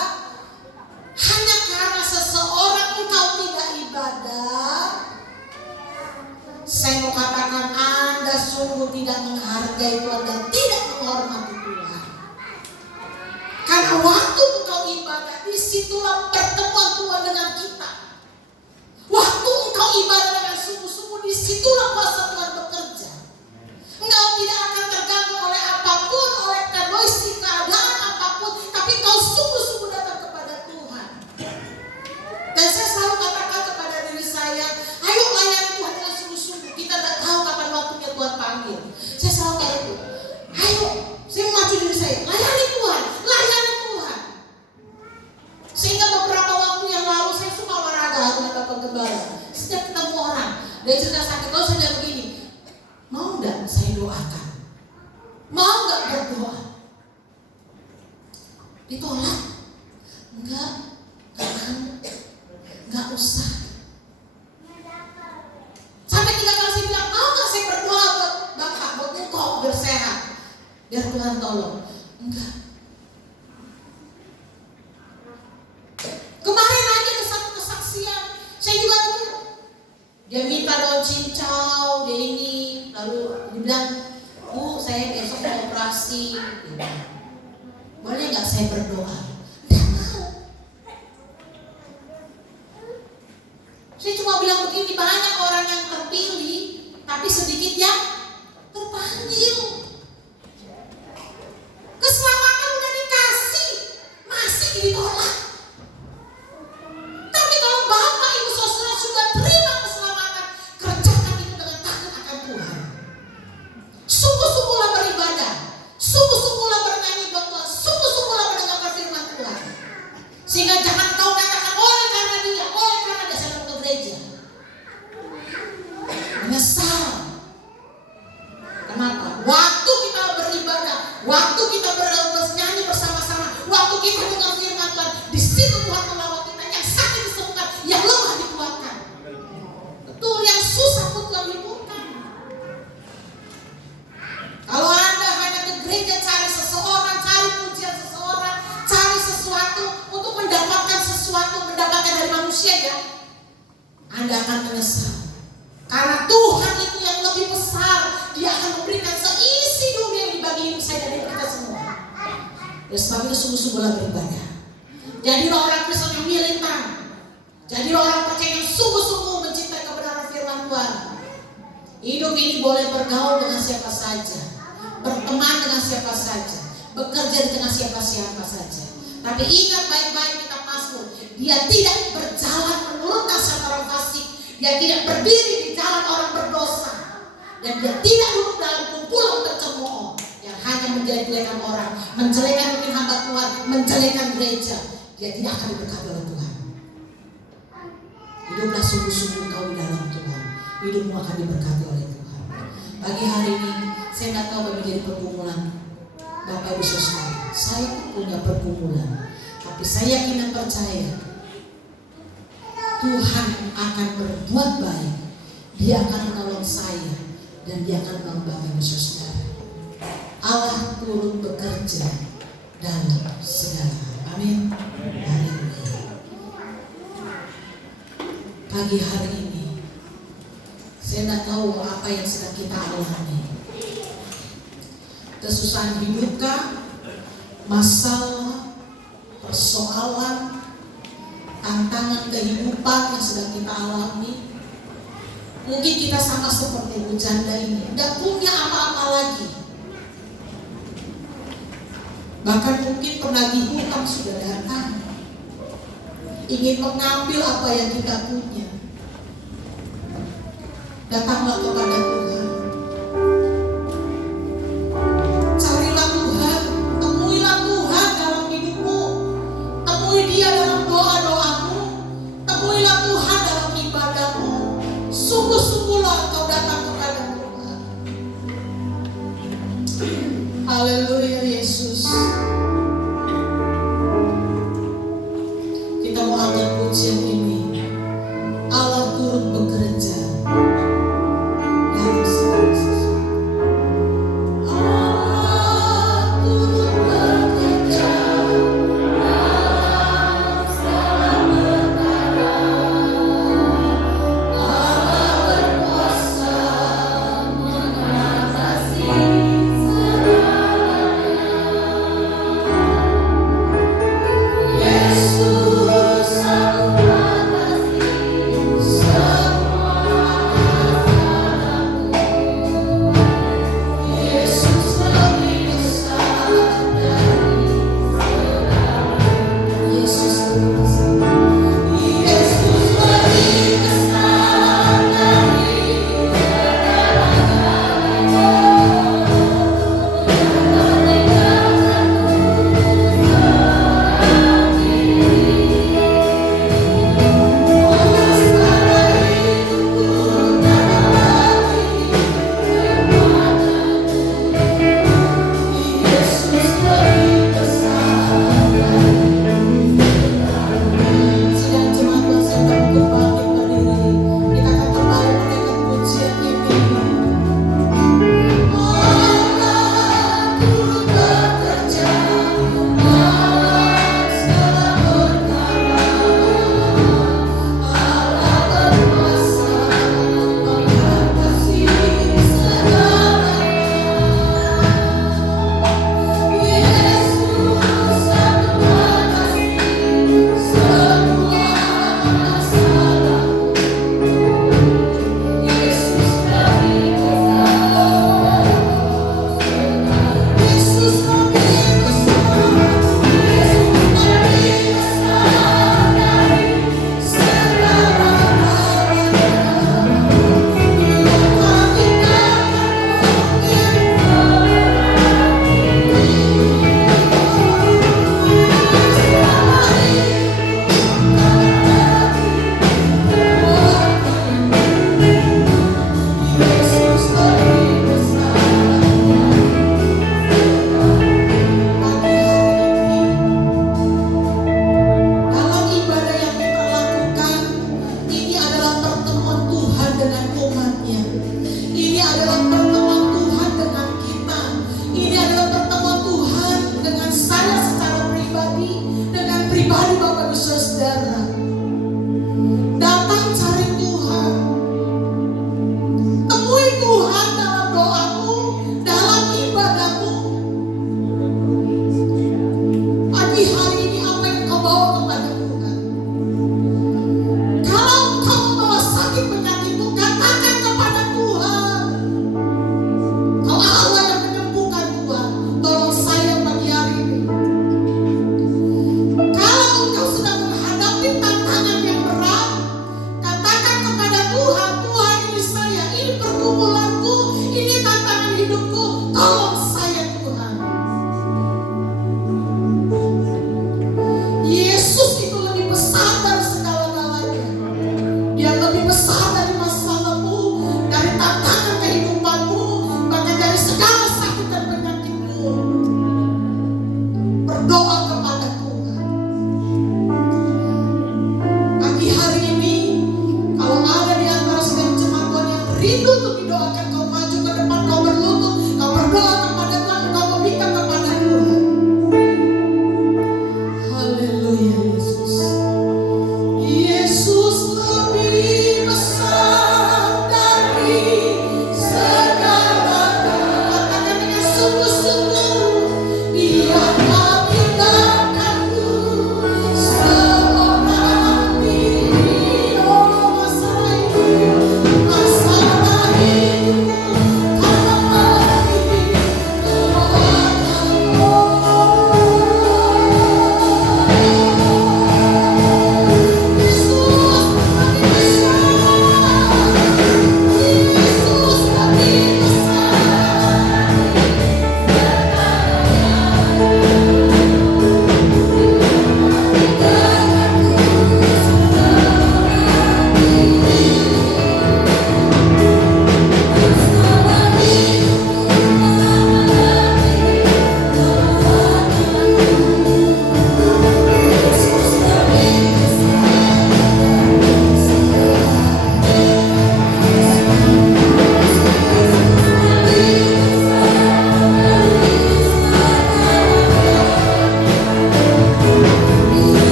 hanya karena seseorang engkau tidak ibadah, saya mau katakan Anda sungguh tidak menghargai Tuhan dan tidak menghormati Tuhan. Karena waktu engkau ibadah, disitulah pertemuan Tuhan dengan kita. Waktu engkau ibadah dengan sungguh-sungguh, disitulah kuasa Tuhan bekerja. Engkau tidak akan terganggu oleh apapun, oleh kondisi keadaan apapun, tapi engkau sungguh-sungguh datang kepada Tuhan. Dan saya selalu katakan kepada diri saya, ayo layani Tuhan dengan sungguh-sungguh. Kita tidak tahu kapan waktunya Tuhan panggil. Saya selalu katakan, ayo, saya memacu diri saya, layani Tuhan, layani Tuhan. Sehingga beberapa waktu yang lalu saya suka olahraga dengan Bapak Gembala. Setiap ketemu orang, dia cerita sakit, kalau saya begini, mau enggak saya doakan? Mau enggak berdoa? Ditolak? Enggak usah. Sampai 3 kali saya bilang, mau enggak saya berdoa buat Bapak, buat engkau bersehat, biar Tuhan tolong? Enggak. Kemarin aja ada satu kesaksian, saya juga tuh, dia minta daun cincau, dia ini, lalu dibilang, Bu, saya besok mau operasi. Boleh nggak saya berdoa? Nggak mau. Saya cuma bilang begini, banyak orang yang terpilih, tapi sedikit yang terpanggil. Keselamatan udah dikasih, masih ditolak. Tapi kalau Bapak Ibu Saudara sudah terima keselamatan, kerjakan itu dengan takut akan Tuhan. Sungguh-sungguhlah beribadah, sungguh-sungguhlah bernyanyi buat Tuhan, sungguh-sungguhlah mendengarkan firman Tuhan. Sehingga jangan kau katakan oleh karena dia saya datang ke gereja. Menyesal. Kenapa? Waktu kita beribadah, waktu kita bernyanyi bersama-sama, waktu kita dengar firman Tuhan, di situ Tuhan melawat kita, yang sakit disembuhkan, yang lemah dikuatkan. Betul, yang susah pun Tuhan hiburkan. Kalau Anda hanya ke gereja cari seseorang, cari pujian seseorang, cari sesuatu untuk mendapatkan sesuatu, mendapatkan dari manusia ya, Anda akan menyesal. Karena Tuhan itu yang lebih besar, Dia akan memberikan seisi dunia yang dibagi hidup saya dan kita semua. Ya sebab itu sungguh-sungguhlah beribadah. Jadilah orang Kristen yang militan. Jadilah orang percaya yang sungguh-sungguh mencintai kebenaran firman Tuhan. Hidup ini boleh bergaul dengan siapa saja, berteman dengan siapa saja, bekerja di tengah siapa-siapa saja. Tapi ingat baik-baik kita Mazmur, dia tidak berjalan menurut nasihat orang fasik, dia tidak berdiri di jalan orang berdosa, dan dia tidak duduk dalam kumpulan pencemooh yang hanya menjelek-jelekan orang, menjelekkan mungkin hamba Tuhan, menjelekkan gereja. Dia tidak akan diberkati oleh Tuhan. Hiduplah sungguh-sungguh kau di dalam Tuhan, hidupmu akan diberkati oleh Tuhan. Pagi hari ini saya tidak tahu apa menjadi pergumulan Bapak Ibu Saudara. Saya pun punya pergumulan, tapi saya yakin dan percaya Tuhan akan berbuat baik. Dia akan menolong saya, dan dia akan mengembangkan saudara. Allah turut bekerja dalam segala hal. Amin. Haleluya. Pagi hari ini saya tidak tahu apa yang sedang kita alami. Kesusahan hidup kah? Masalah, persoalan, tantangan kehidupan yang sedang kita alami. Mungkin kita sama seperti ibu janda ini, tidak punya apa-apa lagi. Bahkan mungkin penagih hutang sudah datang, ingin mengambil apa yang kita punya. Datanglah kepada Tuhan. Carilah Tuhan, temuilah Tuhan dalam hidupmu. Temui Dia dalam doa-doamu. Temuilah Tuhan dalam ibadahmu. Sungguh-sungguhlah engkau datang kepada Tuhan. Haleluya Yesus. Kita mau angkat pujian ini. Allah turut bekerja dalam segala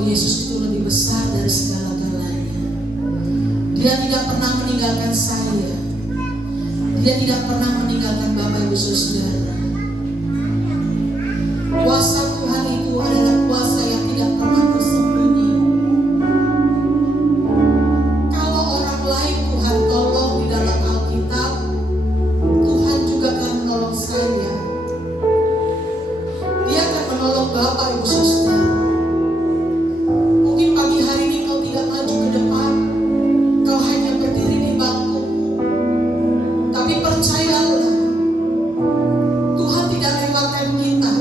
tahu Yesus itu lebih besar dari segala-galanya. Dia tidak pernah meninggalkan saya. Dia tidak pernah meninggalkan Bapak Ibu Saudara. Kuasa Tuhan itu adalah kuasa yang tidak pernah bersembunyi. Kalau orang lain Tuhan tolong di dalam Alkitab, Tuhan juga akan menolong saya. Dia akan menolong Bapak Ibu Saudara. Mungkin pagi hari ini kau tidak maju ke depan, kau hanya berdiri di bangku. Tapi percayalah, Tuhan tidak lewatkan kita.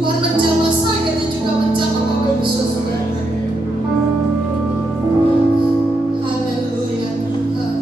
Tuhan menjamah saya dan juga menjamah Bapak Ibu Saudara. Haleluya Tuhan.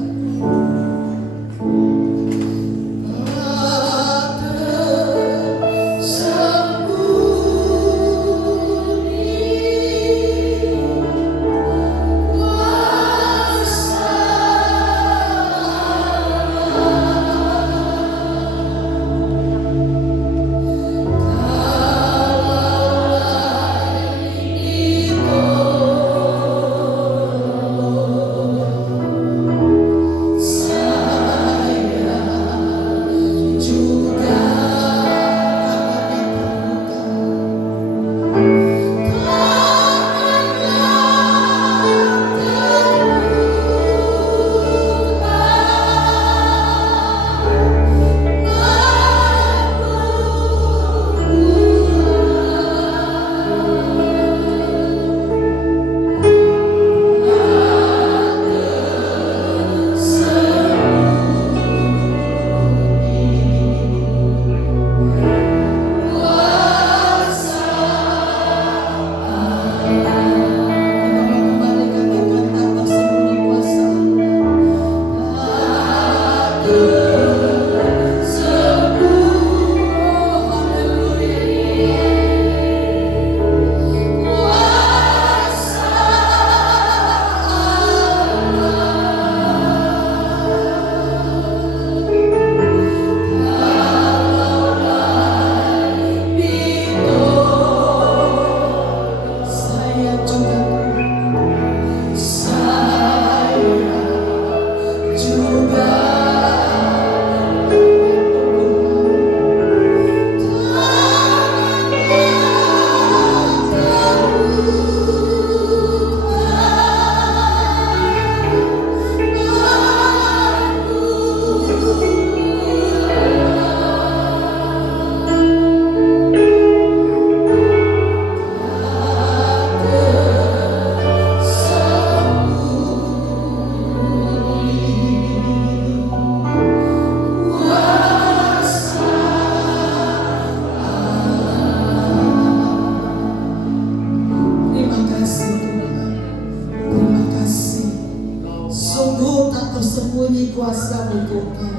Tersembunyi kuasa-Mu Tuhan.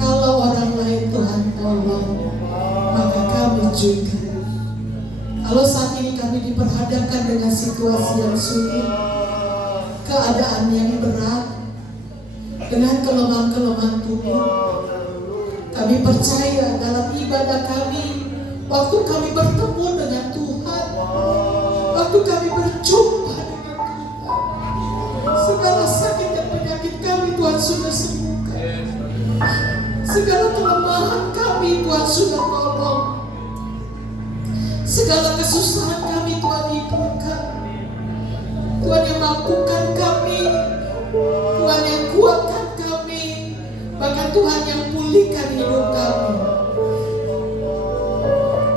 Kalau orang lain Tuhan tolong, maka kami juga. Kalau saat ini kami diperhadapkan dengan situasi yang sulit, keadaan yang berat, dengan kelemahan-kelemahan tubuh, kami percaya dalam ibadah kami, waktu kami bertemu dengan Tuhan, waktu kami berjumpa dengan Tuhan, segala sakit dan penyakit kami Tuhan sudah sembuhkan. Segala kelemahan kami Tuhan sudah tolong. Segala kesusahan kami Tuhan hidupkan. Tuhan yang mampukan kami, Tuhan yang kuatkan kami, bahkan Tuhan yang pulihkan hidup kami.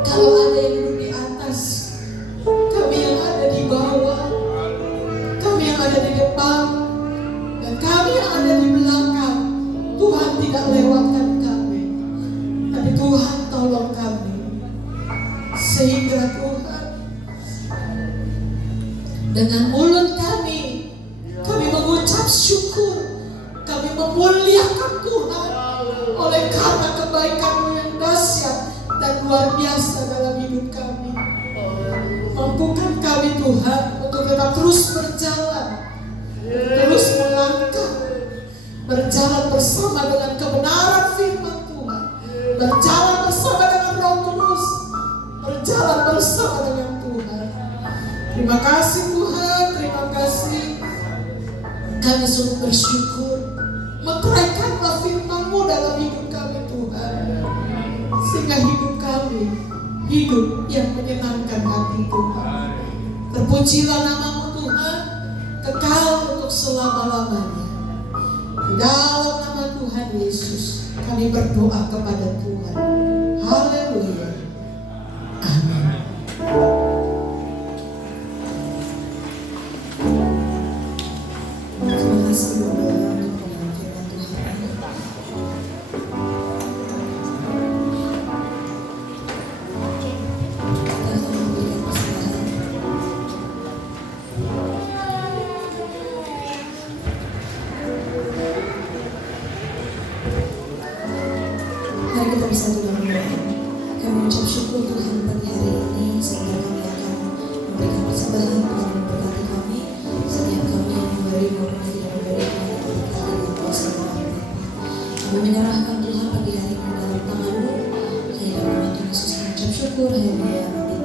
Kalau ada yang duduk di atas, kami yang ada di bawah, kami yang ada di depan, dan kami yang ada di belakang, Tuhan tidak lewatkan kami, tapi Tuhan tolong kami. Sehingga Tuhan, dengan mulut kami mengucap syukur, kami memuliakan Tuhan oleh karena kebaikan-Mu yang dahsyat dan luar biasa dalam hidup kami. Mampukan kami Tuhan untuk tetap terus berjalan, terus melangkah, berjalan bersama dengan kebenaran firman Tuhan, berjalan bersama dengan Roh Kudus, berjalan bersama dengan Terima kasih Tuhan, terima kasih. Kami sungguh bersyukur meteraikanlah firman-Mu dalam hidup kami Tuhan, sehingga hidup kami hidup yang menyenangkan hati Tuhan. Terpujilah nama-Mu Tuhan, kekal untuk selama-lamanya. Dalam nama Tuhan Yesus kami berdoa kepada Tuhan. Haleluya. Amin. Terima kasih Bapak untuk penyampaian Tuhan. Kita akan memberikan persembahan. Mari kita bersatu dalam doa. Kami mengucap syukur Tuhan pagi hari ini, sehingga kami akan memberikan persembahan. Tuhan memberkati kami, setiap kami yang memberi maupun yang tidak memberi. Tuhan memberkati dengan kuasa dan rahmat. Kami menyerahkan Tuhan pagi hari ini dalam tangan-Mu. Hanya dalam nama Tuhan Yesus kami mengucap syukur. Haleluya. Amin.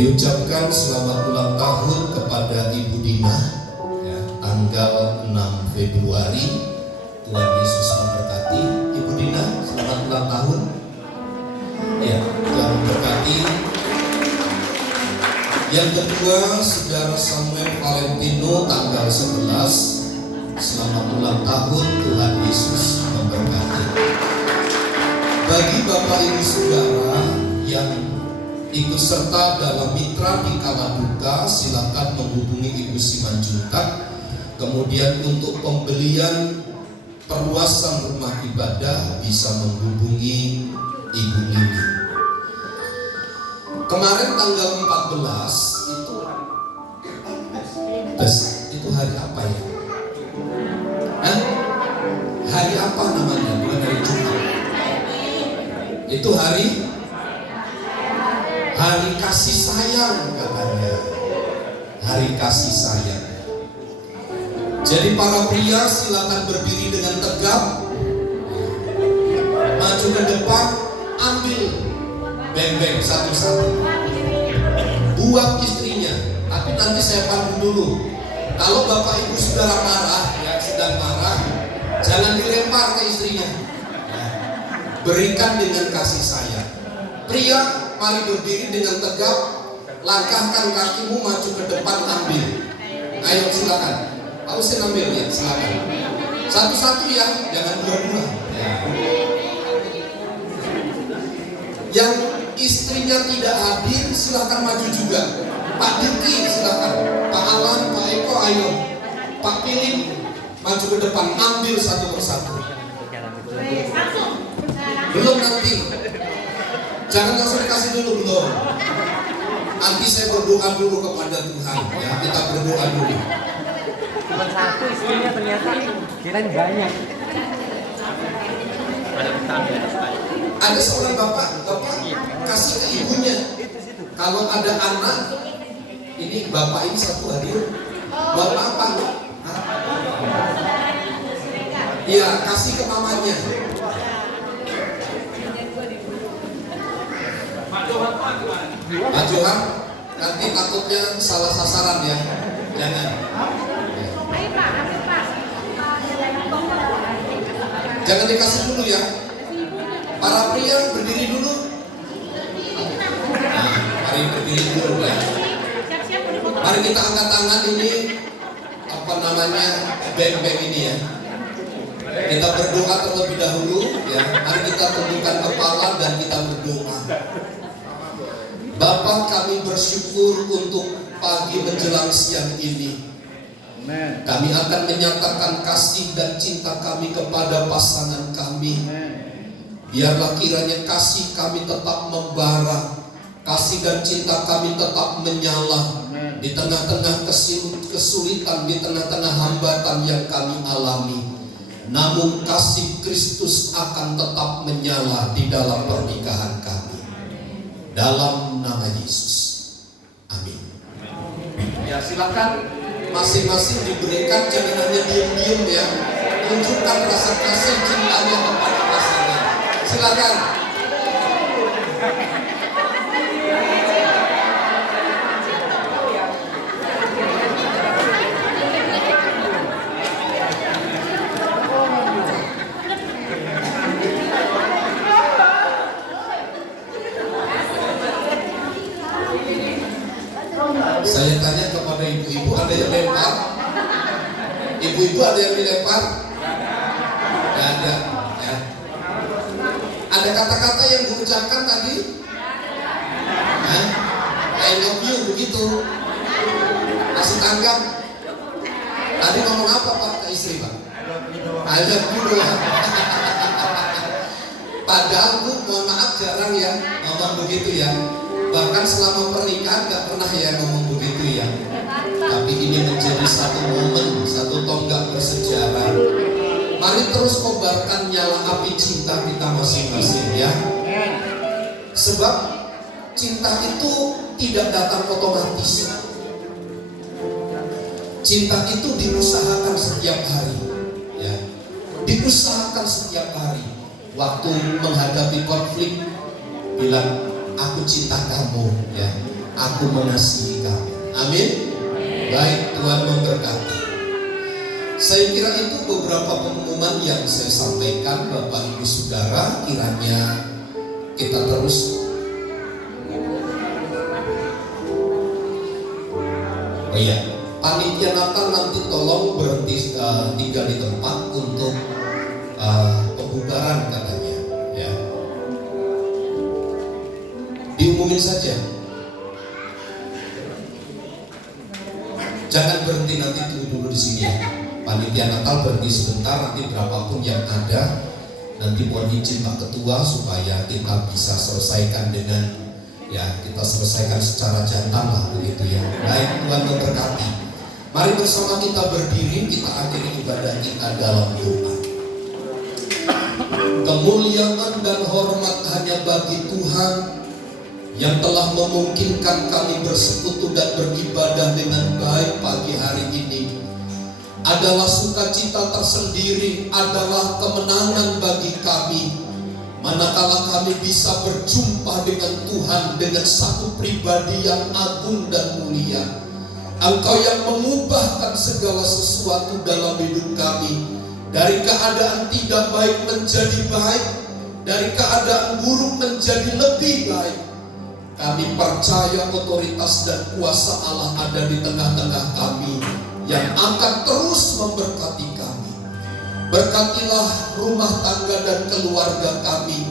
Diucapkan selamat ulang tahun kepada Ibu Dina ya, tanggal 6 Februari. Tuhan Yesus memberkati. Ibu Dina, selamat ulang tahun. Ya, Tuhan memberkati. Yang kedua, Saudara Samuel Valentino tanggal 11. Selamat ulang tahun, Tuhan Yesus memberkati. Bagi Bapak Ibu Saudara yang ikut serta dalam mitra di kala duka, silakan menghubungi Ibu Simanjuntak. Kemudian untuk pembelian perluasan rumah ibadah bisa menghubungi Ibu Lili. Kemarin tanggal 14 itu hari apa ya? Hari apa namanya? Bukan hari Jumat. Itu hari hari kasih sayang katanya. Hari kasih sayang. Jadi para pria silakan berdiri dengan tegap, maju ke depan, ambil beng-beng satu-satu, buat istrinya. Tapi nanti saya pandu dulu. Kalau bapak ibu saudara marah, yang sedang marah, jangan dilempar ke istrinya. Berikan dengan kasih sayang. Pria, mari berdiri dengan tegap, langkahkan kakimu maju ke depan, ambil. Ayo silakan. Pak Husin ambil ya, silakan. Satu-satu ya, jangan dua-dua. Ya. Yang istrinya tidak hadir, silakan maju juga. Pak Diki silakan. Pak Alan, Pak Eko, ayo. Pak Pilih maju ke depan, ambil satu persatu. Belum nanti. Jangan langsung dikasih dulu, belum. Nanti saya berdoa dulu kepada Tuhan. Ya, kita berdoa dulu. Cuma satu istrinya ternyata, kirain banyak. Ada seorang bapak kasih ke ibunya. Kalau ada anak, ini bapak ini satu hadir. Bapak apa? Iya, kasih ke mamanya. Pak Johan, nanti takutnya salah sasaran ya. Jangan. Jangan dikasih dulu ya. Para pria berdiri dulu. Nah, mari berdiri dulu ya. Mari kita angkat tangan ini, apa namanya, beng-beng ini ya. Kita berdoa terlebih dahulu ya. Mari kita tundukkan kepala dan kita berdoa. Bapa, kami bersyukur untuk pagi menjelang siang ini. Kami akan menyatakan kasih dan cinta kami kepada pasangan kami. Biarlah kiranya kasih kami tetap membara, kasih dan cinta kami tetap menyala di tengah-tengah kesulitan, di tengah-tengah hambatan yang kami alami. Namun kasih Kristus akan tetap menyala di dalam pernikahan kami. Dalam nama Yesus. Amin. Ya, silakan masing-masing diberikan, jangan hanya diam-diam ya. Tunjukkan rasa kasih cintanya kepada pasangan. Silakan. Saya tanya kepada ibu-ibu, ada yang lempar? Ibu-ibu ada yang dilempar? Tidak ada ya. Ada kata-kata yang diucapkan tadi? I love you begitu. Masih tanggap? Tadi ngomong apa Pak ke istri Pak? I love you doang. Padahal Bu, mohon maaf jarang ya ngomong begitu ya. Bahkan selama pernikahan gak pernah ya ngomong begitu ya. Tapi ini menjadi satu momen, satu tonggak bersejarah. Mari terus kobarkan nyala api cinta kita masing-masing ya. Sebab cinta itu tidak datang otomatis. Cinta itu diusahakan setiap hari ya. Diusahakan setiap hari. Waktu menghadapi konflik, bilang aku cinta kamu ya, aku mengasihi kamu. Amin. Baik, Tuhan memberkati. Saya kira itu beberapa pengumuman yang saya sampaikan Bapak Ibu Saudara. Kiranya kita terus. Oh iya, panitia Natal nanti tolong berhenti tinggal di tempat untuk pembubaran katanya ya. Diumumin saja. Jangan berhenti, nanti tunggu dulu di sini ya. Panitia Natal berhenti sebentar, nanti berapapun yang ada, nanti mohon izin Pak Ketua supaya kita bisa selesaikan dengan ya, kita selesaikan secara jantan lah begitu ya. Baik, Tuhan memberkati. Mari bersama kita berdiri, kita akhiri ibadah kita dalam doa. Kemuliaan dan hormat hanya bagi Tuhan yang telah memungkinkan kami bersekutu dan beribadah dengan baik pagi hari ini adalah sukacita tersendiri, adalah kemenangan bagi kami manakala kami bisa berjumpa dengan Tuhan dengan satu pribadi yang agung dan mulia. Engkau yang mengubahkan segala sesuatu dalam hidup kami, dari keadaan tidak baik menjadi baik, dari keadaan buruk menjadi lebih baik. Kami percaya otoritas dan kuasa Allah ada di tengah-tengah kami yang akan terus memberkati kami. Berkatilah rumah tangga dan keluarga kami.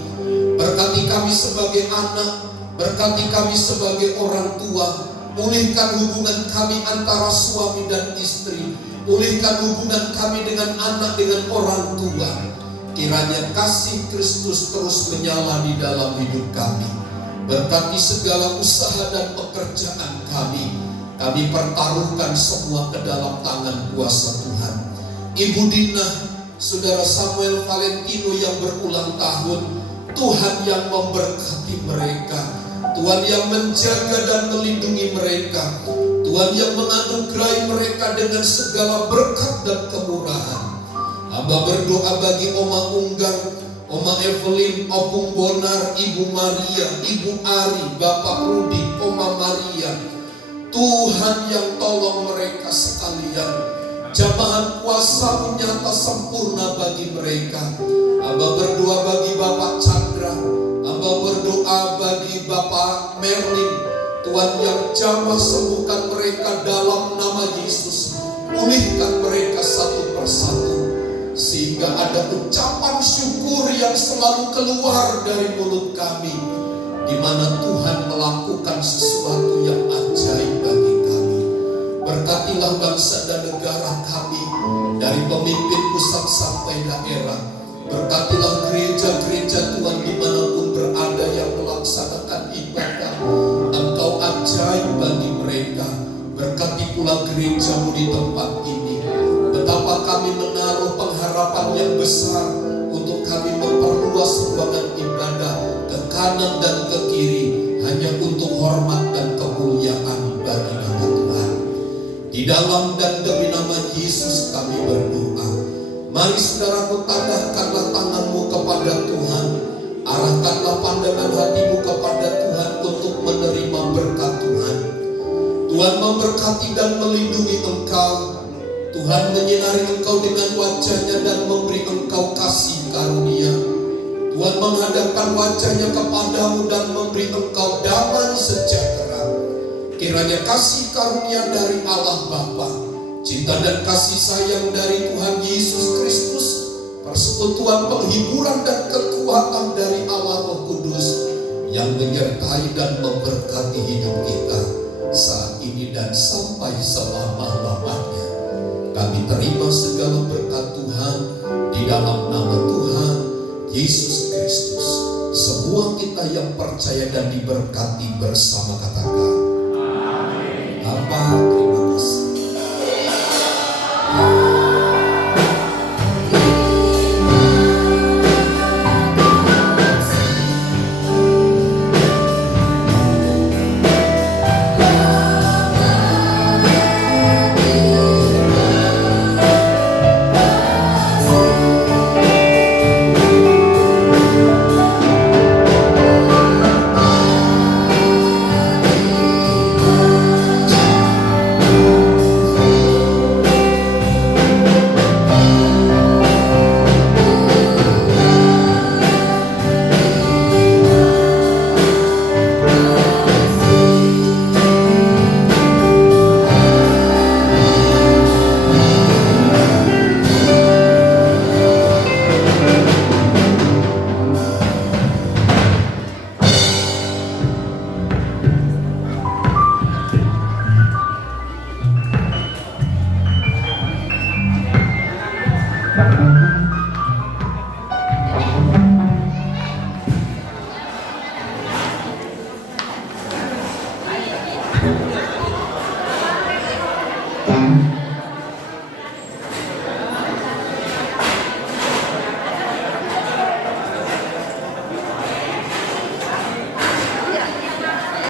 Berkati kami sebagai anak, berkati kami sebagai orang tua. Pulihkan hubungan kami antara suami dan istri. Pulihkan hubungan kami dengan anak, dengan orang tua. Kiranya kasih Kristus terus menyala di dalam hidup kami. Berkati segala usaha dan pekerjaan kami. Kami pertaruhkan semua ke dalam tangan kuasa Tuhan. Ibu Dina, Saudara Samuel Valentino yang berulang tahun, Tuhan yang memberkati mereka, Tuhan yang menjaga dan melindungi mereka, Tuhan yang menganugerahi mereka dengan segala berkat dan kemurahan. Hamba berdoa bagi Oma Unggang, Oma Evelyn, Opung Bonar, Ibu Maria, Ibu Ari, Bapak Rudi, Oma Maria. Tuhan yang tolong mereka sekalian. Jamahan kuasa nyata sempurna bagi mereka. Hamba berdoa bagi Bapak Chandra, hamba berdoa bagi Bapak Merlin. Tuhan yang jamah sembuhkan mereka dalam nama Yesus. Pulihkan mereka satu persatu, sehingga ada ucapan syukur yang selalu keluar dari mulut kami, di mana Tuhan melakukan sesuatu yang ajaib bagi kami. Berkatilah bangsa dan negara kami, dari pemimpin pusat sampai daerah. Berkatilah gereja-gereja Tuhan dimanapun berada yang melaksanakan ibadah. Engkau ajaib bagi mereka. Berkati pula gerejamu di tempat ini. Betapa kami menaruh pengharapan yang besar untuk kami memperluas ruangan ibadah ke kanan dan ke kiri, hanya untuk hormat dan kemuliaan bagi nama Tuhan. Di dalam dan demi nama Yesus kami berdoa. Mari saudaraku, tadahkanlah tanganmu kepada Tuhan. Arahkanlah pandangan hatimu kepada Tuhan untuk menerima berkat Tuhan. Tuhan memberkati dan melindungi engkau. Tuhan menyinari engkau dengan wajah-Nya dan memberi engkau kasih karunia. Tuhan menghadapkan wajah-Nya kepadamu dan memberi engkau damai sejahtera. Kiranya kasih karunia dari Allah Bapa, cinta dan kasih sayang dari Tuhan Yesus Kristus, persekutuan, penghiburan dan kekuatan dari Allah Roh Kudus yang menyertai dan memberkati hidup kita saat ini dan sampai selama-lamanya. Kami terima segala berkat Tuhan di dalam nama Tuhan Yesus Kristus. Semua kita yang percaya dan diberkati bersama katakan Amin. Bapa,